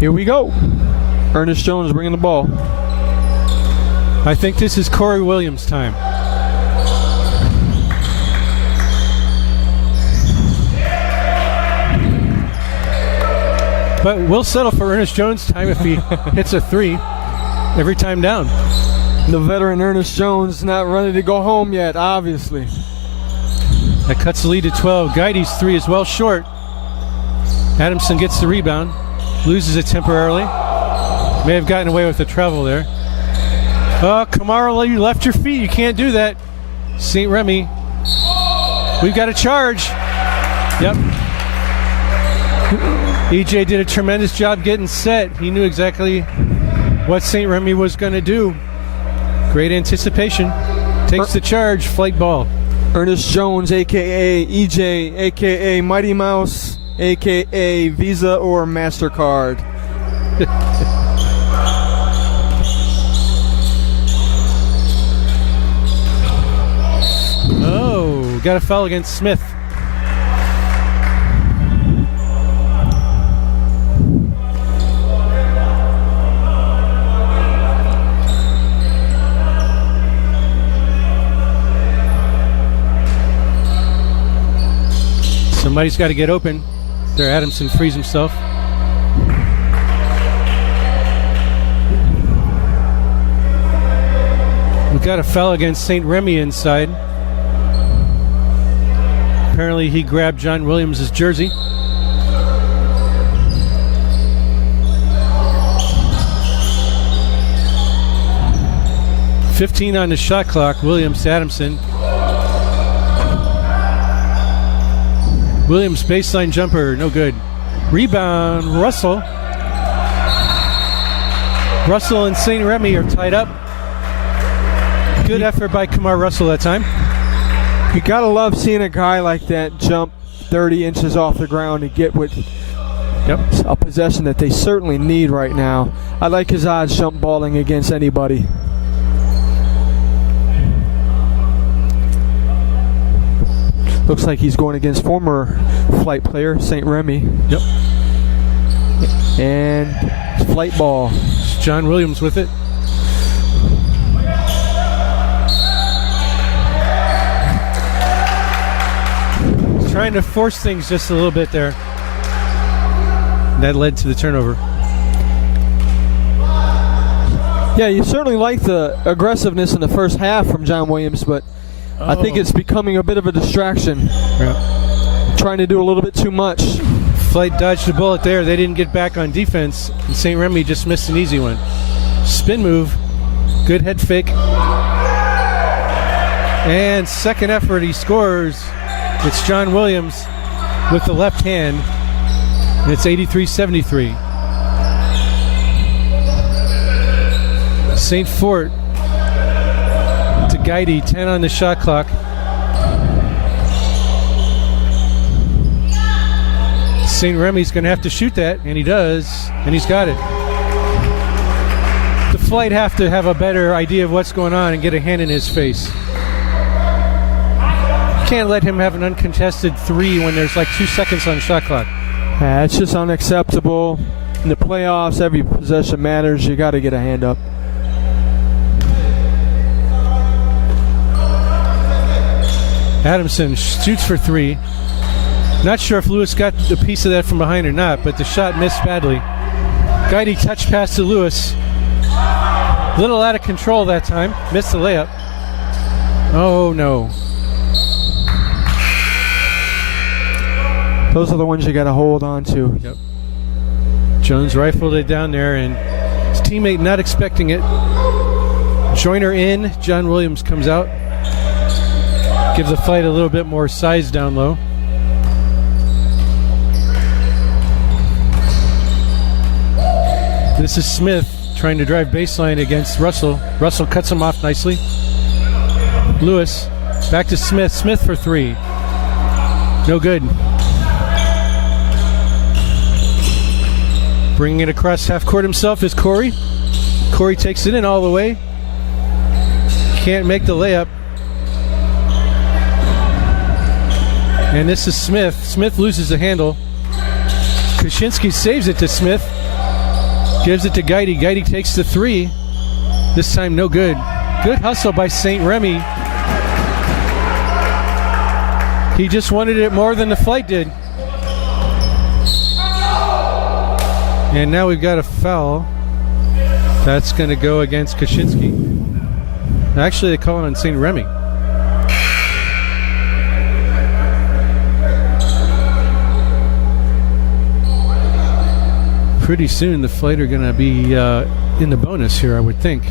Here we go. Ernest Jones bringing the ball. I think this is Corey Williams' time. But we'll settle for Ernest Jones' time if he hits a three every time down. The veteran Ernest Jones not ready to go home yet, obviously. That cuts the lead to 12. Guide's three is well short. Adamson gets the rebound, loses it temporarily. May have gotten away with the travel there. Oh, Kamara, you left your feet. You can't do that. St. Remy. We've got a charge. Yep. EJ did a tremendous job getting set. He knew exactly what St. Remy was going to do. Great anticipation. Takes the charge. Flight ball. Ernest Jones, a.k.a. EJ, a.k.a. Mighty Mouse, a.k.a. Visa or MasterCard. Oh, got a foul against Smith. Somebody's got to get open. There, Adamson frees himself. We've got a foul against St. Remy inside. Apparently he grabbed John Williams' jersey. .15 on the shot clock. Williams to Adamson. Williams baseline jumper, no good. Rebound, Russell. Russell and St. Remy are tied up. Good effort by Kamar Russell that time. You gotta love seeing a guy like that jump 30 inches off the ground and get with a possession that they certainly need right now. I like his odds jump balling against anybody. Looks like he's going against former Flight player, St. Remy. Yep. And flight ball. It's John Williams with it. He's trying to force things just a little bit there. That led to the turnover. Yeah, you certainly like the aggressiveness in the first half from John Williams, but I think it's becoming a bit of a distraction. Yeah. Trying to do a little bit too much. Flight dodged a bullet there. They didn't get back on defense. And St. Remy just missed an easy one. Spin move. Good head fake. And second effort, he scores. It's John Williams with the left hand. And it's 83-73. St. Fort to Guidy, 10 on the shot clock. St. Remy's going to have to shoot that, and he does, and he's got it. The Flight have to have a better idea of what's going on and get a hand in his face. Can't let him have an uncontested 3 when there's like 2 seconds on shot clock. It's just unacceptable. In the playoffs, every possession matters. You got to get a hand up. Adamson shoots for 3. Not sure if Lewis got a piece of that from behind or not, but the shot missed badly. Guidy touch pass to Lewis. Little out of control that time. Missed the layup. Oh no. Those are the ones you got to hold on to. Yep. Jones rifled it down there, and his teammate not expecting it. Joyner in. John Williams comes out. Gives the Flight a little bit more size down low. This is Smith trying to drive baseline against Russell. Russell cuts him off nicely. Lewis back to Smith. Smith for 3. No good. Bringing it across half court himself is Corey. Corey takes it in all the way. Can't make the layup. And this is Smith. Smith loses the handle. Kaczynski saves it to Smith. Gives it to Guidy. Guidy takes the 3. This time no good. Good hustle by St. Remy. He just wanted it more than the Flight did. And now we've got a foul. That's going to go against Kaczynski. Actually, they call it on St. Remy. Pretty soon the Flight are going to be in the bonus here, I would think.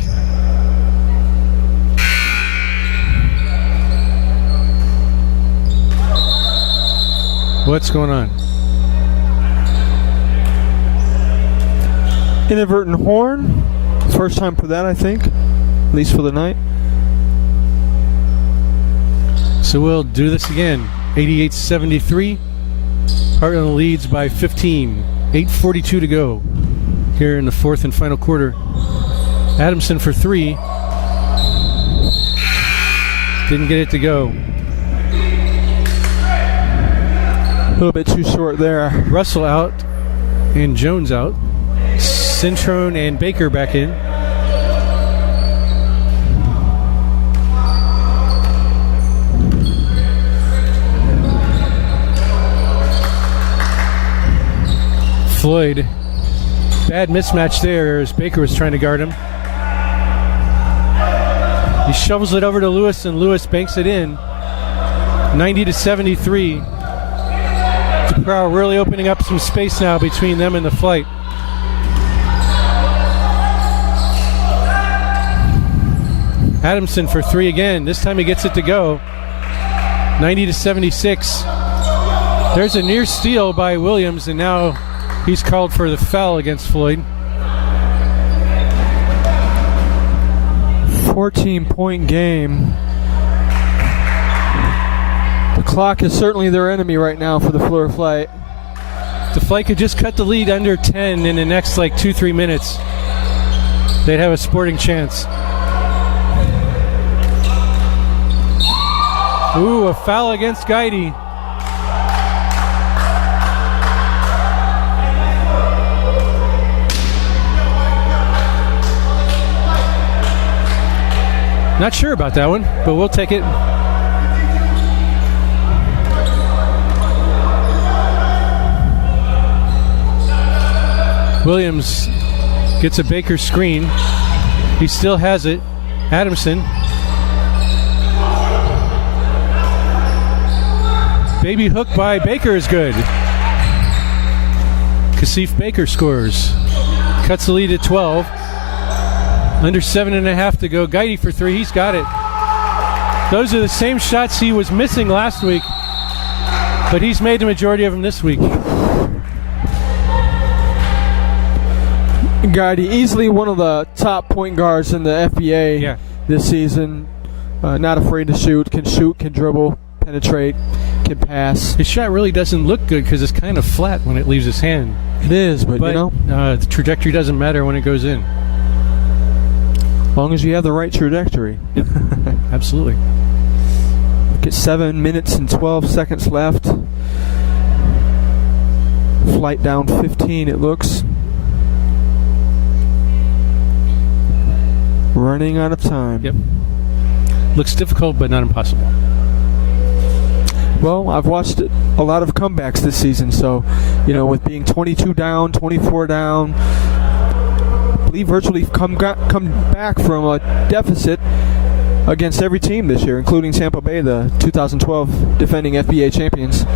What's going on? Inadvertent horn. First time for that, I think. At least for the night. So we'll do this again. 88-73. Heartland leads by 15. 8:42 to go here in the fourth and final quarter. Adamson for 3. Didn't get it to go. A little bit too short there. Russell out and Jones out. Cintrone and Baker back in. Floyd, bad mismatch there as Baker was trying to guard him. He shovels it over to Lewis, and Lewis banks it in. 90-73. Prowl really opening up some space now between them and the Flight. Adamson for 3 again. This time he gets it to go. 90-76. There's a near steal by Williams, and now he's called for the foul against Floyd. 14-point game. The clock is certainly their enemy right now for the Fleur Flight. The Flight could just cut the lead under 10 in the next 2-3 minutes. They'd have a sporting chance. Ooh, a foul against Guidy. Not sure about that one, but we'll take it. Williams gets a Baker screen. He still has it. Adamson. Baby hook by Baker is good. Kasif Baker scores. Cuts the lead at 12. Under 7.5 to go. Guidy for 3. He's got it. Those are the same shots he was missing last week, but he's made the majority of them this week. Guide, easily one of the top point guards in the FBA this season. Not afraid to shoot, can dribble, penetrate, can pass. His shot really doesn't look good because it's kind of flat when it leaves his hand. It is, but you know. The trajectory doesn't matter when it goes in. As long as you have the right trajectory. Yep. Absolutely. Look at 7 minutes and 12 seconds left. Flight down 15, it looks. Running out of time. Yep. Looks difficult, but not impossible. Well, I've watched a lot of comebacks this season, so, you know, with being 22 down, 24 down, I believe virtually come back from a deficit against every team this year, including Tampa Bay, the 2012 defending FBA champions.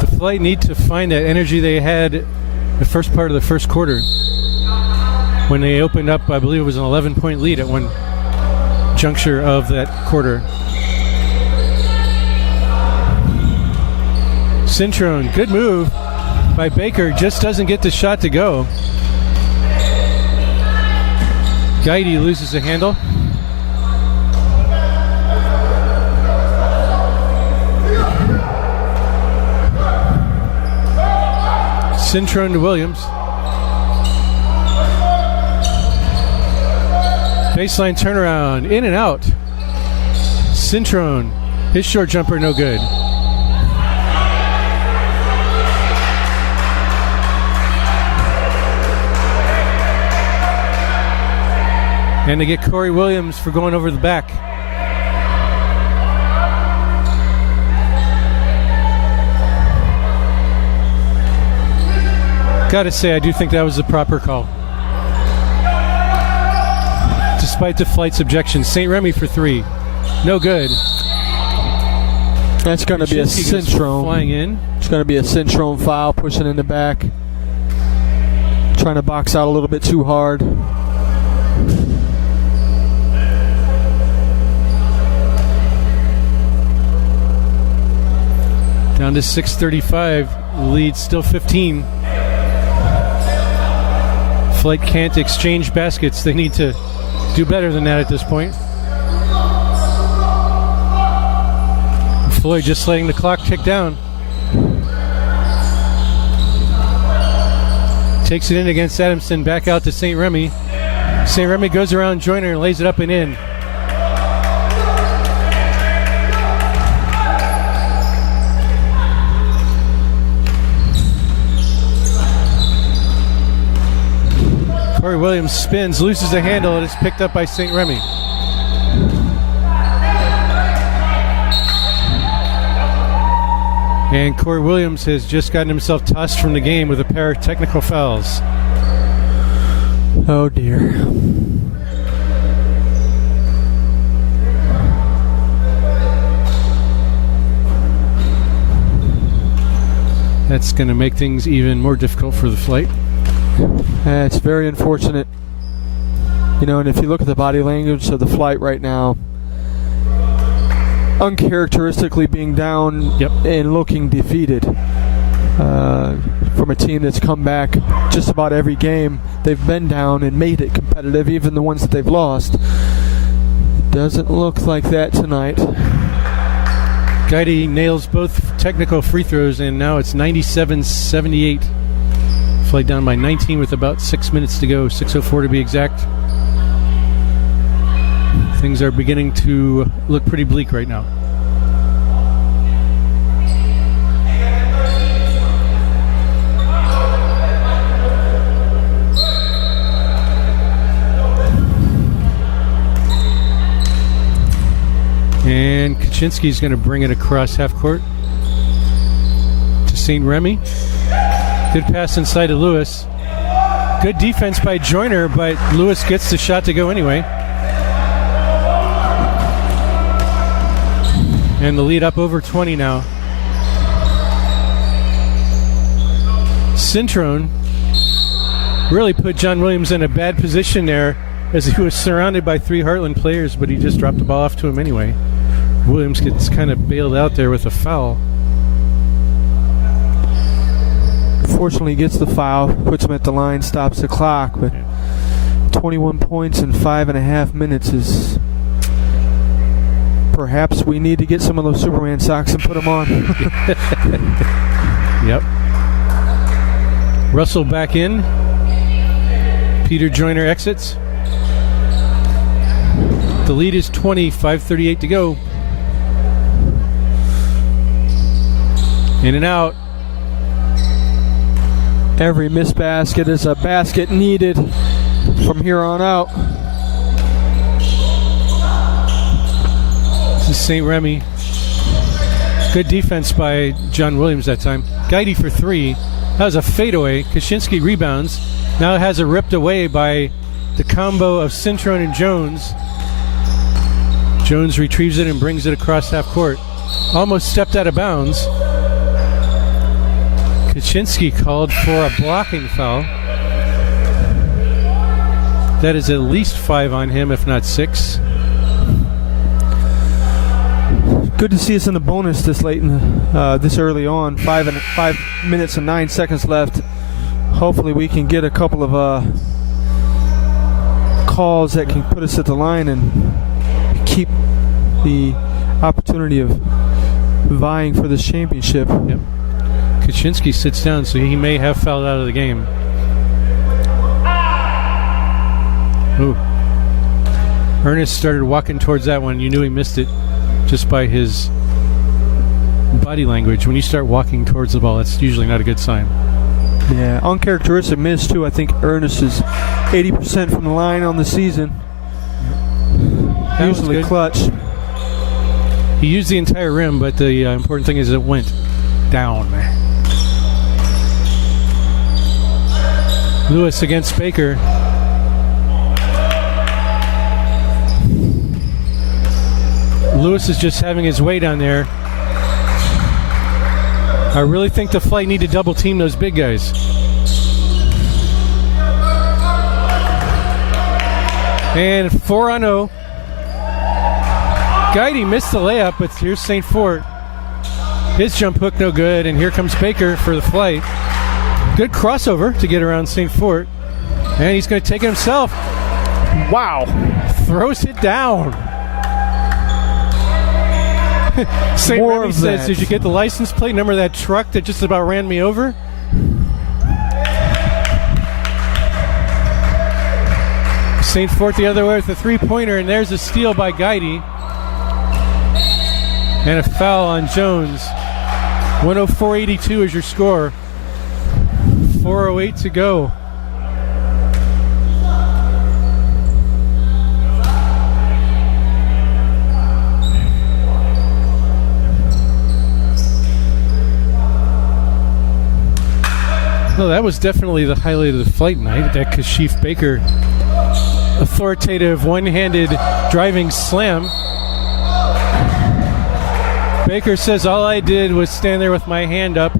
The Flight need to find that energy they had the first part of the first quarter when they opened up. I believe it was an 11-point lead at one juncture of that quarter. Cintrone, good move by Baker, just doesn't get the shot to go. Guide loses the handle. Cintrone to Williams. Baseline turnaround, in and out. Cintrone, his short jumper no good. And they get Corey Williams for going over the back. Gotta say, I do think that was the proper call. Despite the Flight's objections. St. Remy for three. No good. That's going to be a Cintrone. Flying in. It's going to be a Cintrone foul, pushing in the back. Trying to box out a little bit too hard. Down to 6:35. Lead still 15. Flight can't exchange baskets. They need to do better than that at this point. Floyd just letting the clock tick down. Takes it in against Adamson. Back out to St. Remy. St. Remy goes around Joyner and lays it up and in. Corey Williams spins, loses the handle, and it's picked up by St. Remy. And Corey Williams has just gotten himself tossed from the game with a pair of technical fouls. Oh dear. That's going to make things even more difficult for the Flight. It's very unfortunate. You know, and if you look at the body language of the Flight right now, uncharacteristically being down and looking defeated. From a team that's come back just about every game they've been down and made it competitive, even the ones that they've lost. It doesn't look like that tonight. Guide nails both technical free throws, and now it's 97-78. Flight down by 19 with about 6 minutes to go, 6:04 to be exact. Things are beginning to look pretty bleak right now. And Kaczynski's going to bring it across half court to St. Remy. Good pass inside to Lewis. Good defense by Joyner, but Lewis gets the shot to go anyway. And the lead up over 20 now. Cintrone really put John Williams in a bad position there as he was surrounded by three Heartland players, but he just dropped the ball off to him anyway. Williams gets kind of bailed out there with a foul. Fortunately, he gets the foul, puts him at the line, stops the clock. But 21 points in 5.5 minutes is... Perhaps we need to get some of those Superman socks and put them on. Yep. Russell back in. Peter Joyner exits. The lead is 20, 5:38 to go. In and out. Every missed basket is a basket needed from here on out. This is St. Remy. Good defense by John Williams that time. Guidey for three. That was a fadeaway. Kaczynski rebounds. Now has it ripped away by the combo of Cintron and Jones. Jones retrieves it and brings it across half court. Almost stepped out of bounds. Kaczynski called for a blocking foul. That is at least 5 on him, if not 6. Good to see us in the bonus this late, this early on. 5 minutes and 9 seconds left. Hopefully we can get a couple of calls that can put us at the line and keep the opportunity of vying for this championship. Yep. Kaczynski sits down, so he may have fouled out of the game. Ooh. Ernest started walking towards that one. You knew he missed it just by his body language. When you start walking towards the ball, that's usually not a good sign. Yeah, uncharacteristic miss, too. I think Ernest is 80% from the line on the season. That was usually good. Clutch. He used the entire rim, but the important thing is it went down. Lewis against Baker. Lewis is just having his way down there. I really think the Flight need to double team those big guys. And 4-0. Guidey missed the layup, but here's St. Fort. His jump hook no good, and here comes Baker for the Flight. Good crossover to get around St. Fort. And he's going to take it himself. Wow. Throws it down. St. Remy says, did you get the license plate number of that truck that just about ran me over? St. Fort the other way with a three-pointer, and there's a steal by Guidey. And a foul on Jones. 104-82 is your score. 4:08 to go. No, that was definitely the highlight of the Flight night. That Kashif Baker authoritative one-handed driving slam. Baker says all I did was stand there with my hand up.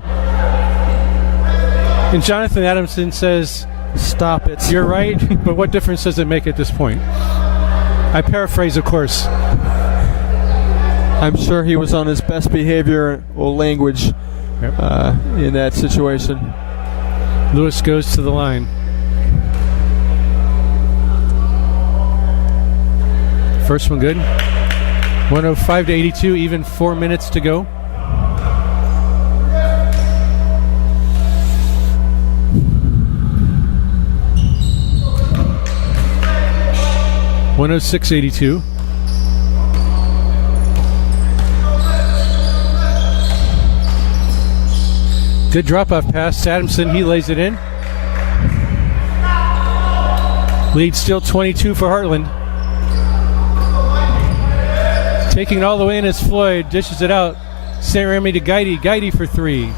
And Jonathan Adamson says, stop it. You're right, but what difference does it make at this point? I paraphrase, of course. I'm sure he was on his best behavior or language in that situation. Lewis goes to the line. First one good. 105-82, even 4 minutes to go. (106-82). Good drop-off pass. Adamson, he lays it in. Lead still 22 for Heartland. Taking it all the way in is Floyd. Dishes it out. St. Remy to Guidey. Guidey for three.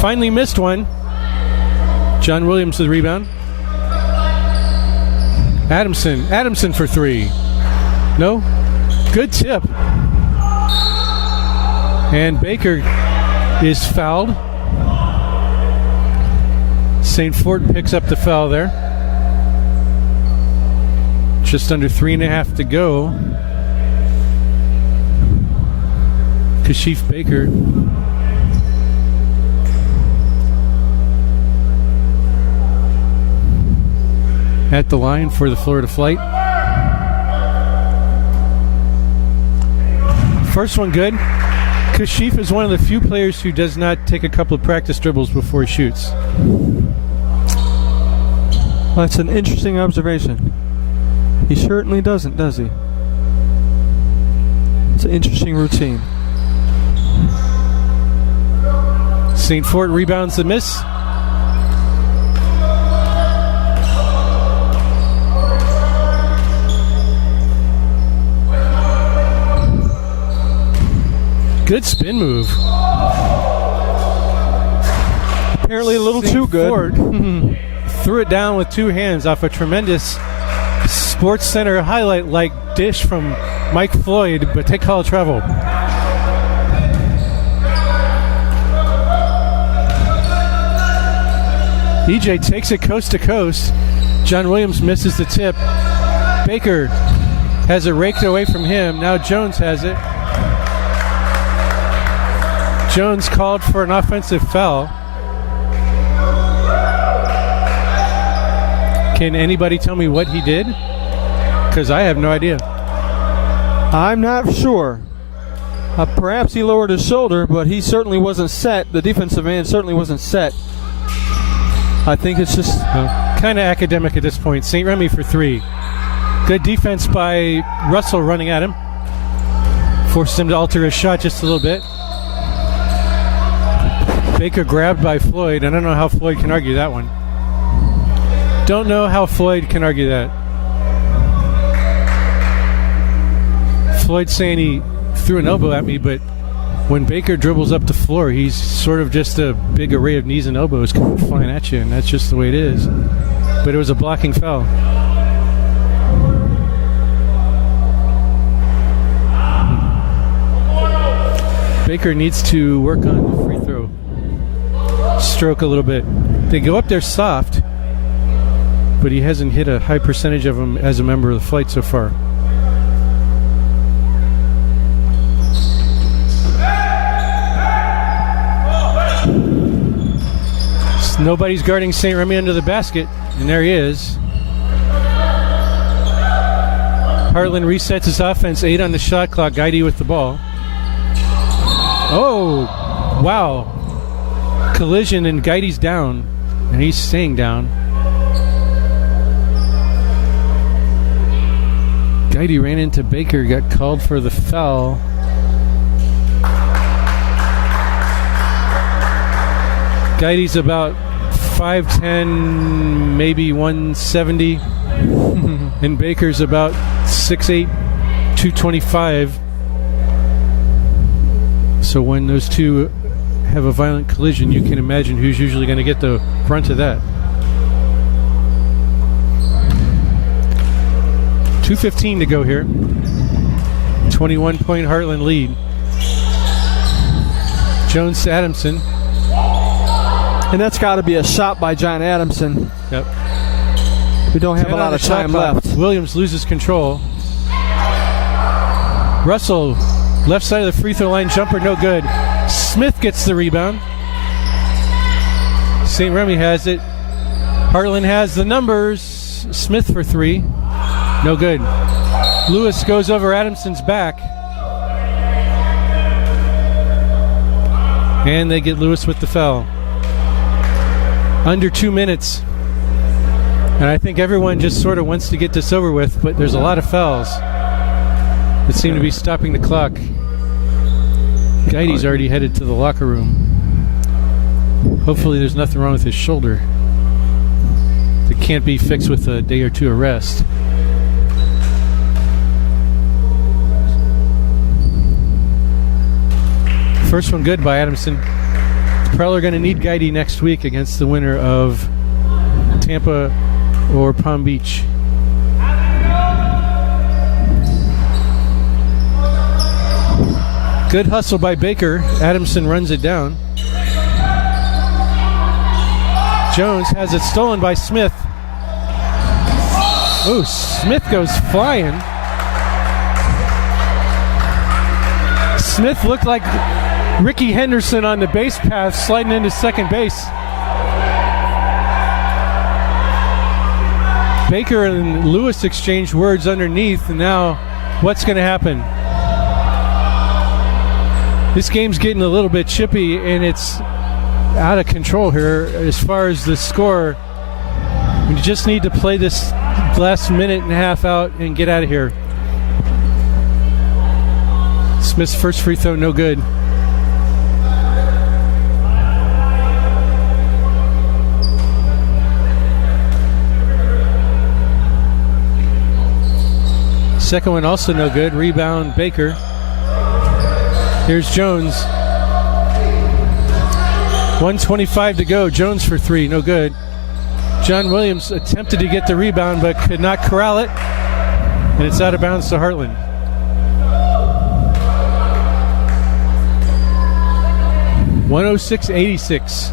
Finally missed one. John Williams with the rebound. Adamson for three. No? Good tip. And Baker is fouled. St. Fort picks up the foul there. Just under 3.5 to go. Kashif Baker. At the line for the Florida flight. First one good. Kashif is one of the few players who does not take a couple of practice dribbles before he shoots. That's an interesting observation. He certainly doesn't, does he? It's an interesting routine. St. Fort rebounds the miss. Good spin move. Apparently a little too good. Ford threw it down with two hands off a tremendous Sports Center highlight-like dish from Mike Floyd, but take call of travel. EJ takes it coast to coast. John Williams misses the tip. Baker has it raked away from him. Now Jones has it. Jones called for an offensive foul. Can anybody tell me what he did? Because I have no idea. I'm not sure. Perhaps he lowered his shoulder, but he certainly wasn't set. The defensive man certainly wasn't set. I think it's just kind of academic at this point. St. Remy for three. Good defense by Russell running at him. Forces him to alter his shot just a little bit. Baker grabbed by Floyd. I don't know how Floyd can argue that one. Don't know how Floyd can argue that. Floyd's saying he threw an elbow at me, but when Baker dribbles up the floor, he's sort of just a big array of knees and elbows coming flying at you, and that's just the way it is. But it was a blocking foul. Baker needs to work on the free throw stroke a little bit. They go up there soft, but he hasn't hit a high percentage of them as a member of the flight so far. Nobody's guarding St. Remy under the basket, and there he is. Heartland resets his offense, 8 on the shot clock. Guidey with the ball. Oh, wow. Collision, and Guidey's down, and he's staying down. Guidey ran into Baker, got called for the foul. Guidey's about 5'10", maybe 170. And Baker's about 6'8", 225. So when those two have a violent collision, you can imagine who's usually going to get the brunt of that. 2:15 to go here. 21-point Heartland lead. Jones to Adamson. And that's got to be a shot by John Adamson. Yep. We don't have a lot of time left. Williams loses control. Russell, left side of the free throw line jumper, no good. Smith gets the rebound. St. Remy has it. Heartland has the numbers. Smith for three. No good. Lewis goes over Adamson's back. And they get Lewis with the foul. Under 2 minutes. And I think everyone just sort of wants to get this over with, but there's a lot of fouls that seem to be stopping the clock. Guidey's already headed to the locker room. Hopefully there's nothing wrong with his shoulder. It can't be fixed with a day or two of rest. First one good by Adamson. Prowl are going to need Guidey next week against the winner of Tampa or Palm Beach. Good hustle by Baker. Adamson runs it down. Jones has it stolen by Smith. Oh, Smith goes flying. Smith looked like Ricky Henderson on the base path, sliding into second base. Baker and Lewis exchanged words underneath, and now what's going to happen? This game's getting a little bit chippy, and it's out of control here as far as the score. We just need to play this last minute and a half out and get out of here. Smith's first free throw, no good. Second one also no good. Rebound Baker. Here's Jones. 1:25 to go. Jones for three, no good. John Williams attempted to get the rebound but could not corral it. And it's out of bounds to Heartland. (106-86).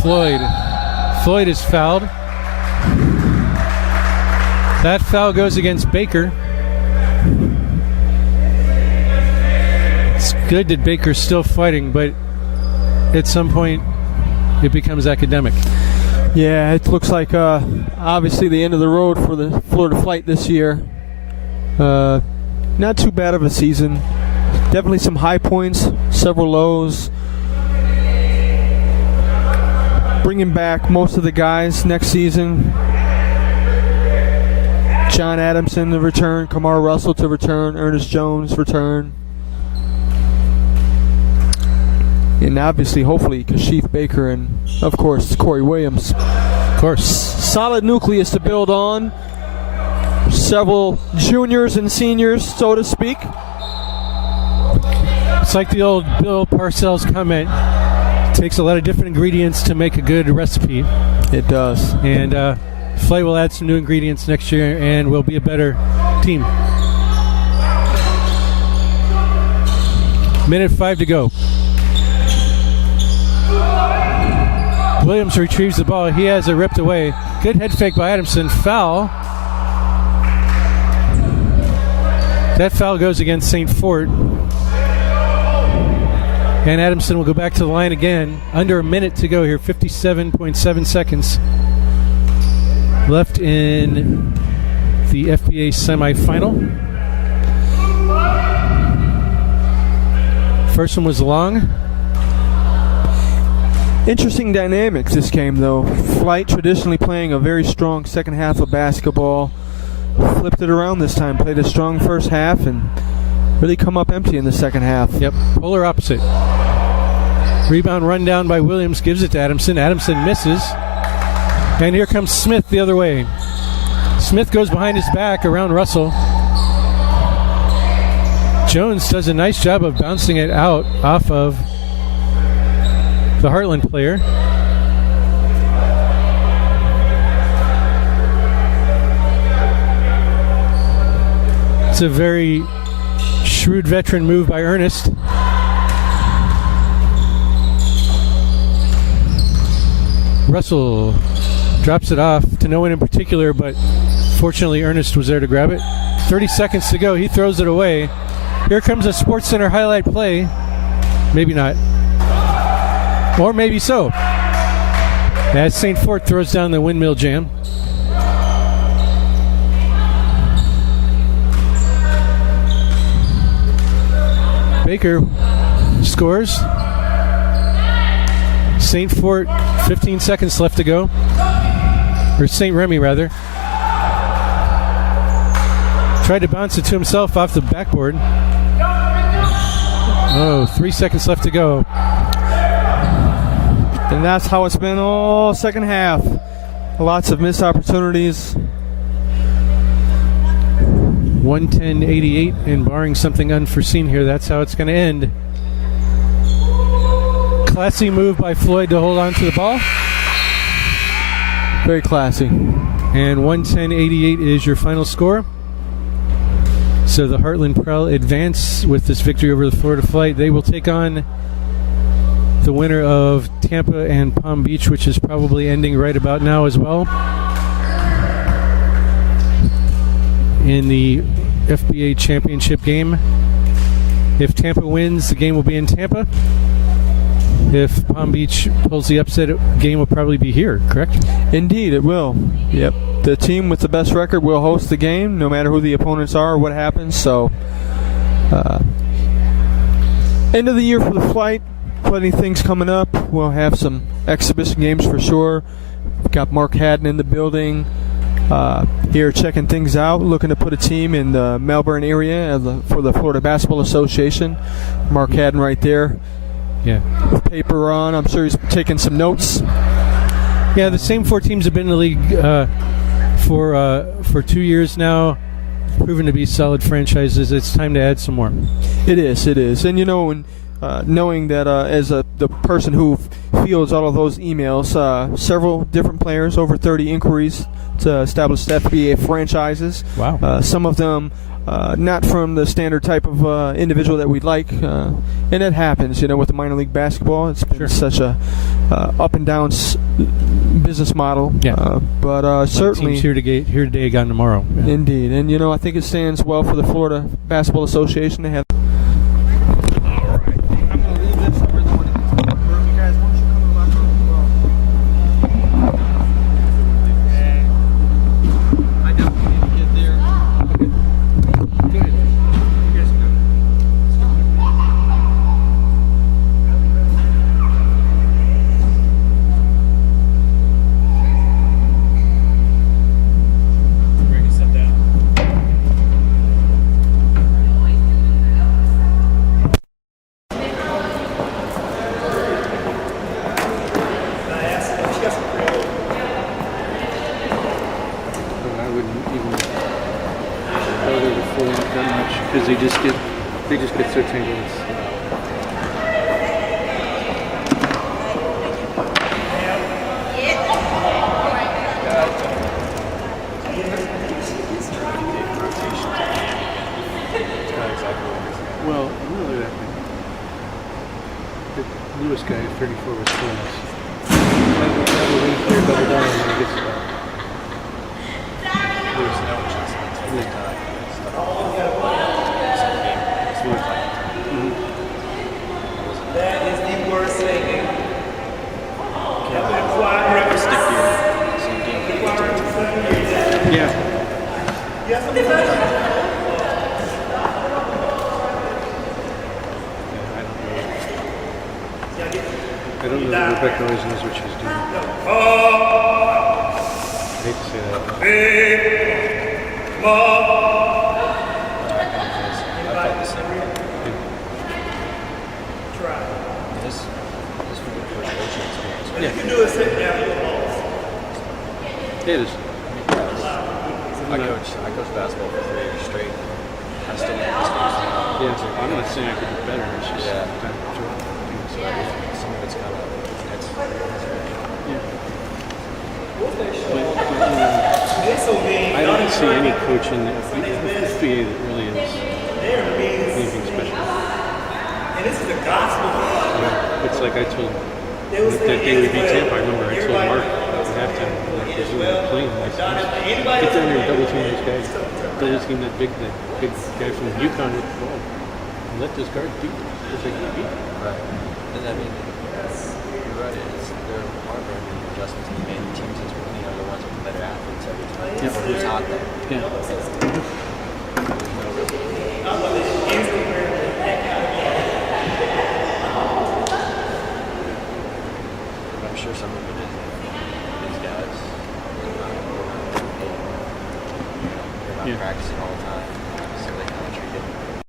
Floyd is fouled. That foul goes against Baker. It's good that Baker's still fighting, but at some point it becomes academic. Yeah, it looks like obviously the end of the road for the Florida Flight this year. Not too bad of a season. Definitely some high points, several lows. Bringing back most of the guys next season. John Adamson to return, Kamar Russell to return, Ernest Jones return. And obviously, hopefully, Kashif Baker and, of course, Corey Williams. Of course. Solid nucleus to build on. Several juniors and seniors, so to speak. It's like the old Bill Parcells comment. Takes a lot of different ingredients to make a good recipe. It does. And Flight will add some new ingredients next year and will be a better team. Minute 5 to go. Williams retrieves the ball. He has it ripped away. Good head fake by Adamson. Foul. That foul goes against St. Fort. And Adamson will go back to the line again. Under a minute to go here. 57.7 seconds left in the FBA semifinal. First one was long. Interesting dynamics this game, though. Flight traditionally playing a very strong second half of basketball. Flipped it around this time. Played a strong first half and really come up empty in the second half. Yep, polar opposite. Rebound run down by Williams, gives it to Adamson. Adamson misses. And here comes Smith the other way. Smith goes behind his back around Russell. Jones does a nice job of bouncing it out off of the Heartland player. It's a very shrewd veteran move by Ernest. Russell drops it off to no one in particular, but fortunately Ernest was there to grab it. 30 seconds to go. He throws it away. Here comes a Sports Center highlight play. Maybe not. Or maybe so. As St. Fort throws down the windmill jam. Baker scores. St. Fort, 15 seconds left to go. Or St. Remy, rather. Tried to bounce it to himself off the backboard. Oh, 3 seconds left to go. And that's how it's been all second half. Lots of missed opportunities. 110-88, and barring something unforeseen here, that's how it's going to end. Classy move by Floyd to hold on to the ball. Very classy. And 110-88 is your final score. So the Heartland Prowl advance with this victory over the Florida Flight. They will take on the winner of Tampa and Palm Beach, which is probably ending right about now as well. in the FBA championship game. If Tampa wins, the game will be in Tampa. If Palm Beach pulls the upset, the game will probably be here, correct? Indeed, it will. Yep. The team with the best record will host the game, no matter who the opponents are or what happens. So, end of the year for the flight. Plenty of things coming up. We'll have some exhibition games for sure. We've got Mark Haddon in the building here checking things out, looking to put a team in the Melbourne area for the Florida Basketball Association. Mark Haddon right there. Yeah. With paper on. I'm sure he's taking some notes. Yeah, the same 4 teams have been in the league for 2 years now, proven to be solid franchises. It's time to add some more. It is. And, knowing that as the person who fields all of those emails, several different players, over 30 inquiries to establish FBA franchises. Wow. Some of them not from the standard type of individual that we'd like. And it happens, with the minor league basketball. It's been such a up and down business model. Yeah. But certainly teams here today, gone tomorrow. Yeah. Indeed. And, I think it stands well for the Florida Basketball Association to have. Because they just get 13 minutes. Well, really, the Lewis guy at 34 was killing us. Have a wing clear, double down, and then he gets it back. Lewis, no adjustments. That is the worst thing. Yeah. I don't know that Rebecca always knows what she's doing. I hate to say that. You can do it sitting down in the balls. It is. I coach basketball for 3 years straight. I still make mistakes. Yeah, I'm not saying I could do better. It's just time to enjoy it. So some of it's kind of I don't see any coach in the FBA that really is anything special. And this is the gospel. It's like I told that day we beat Tampa. I remember I told Mark at halftime, like, we were playing. I said, get down there and double team this guy. Double team that big guy from UConn with the ball. And let this guard beat him. Just like he beat him. right. And I mean, you're right. They're hard-working adjustments to be made. The teams that's the ones with the better athletes every time. Yeah. Who's hot there? Yeah. I'm sure some of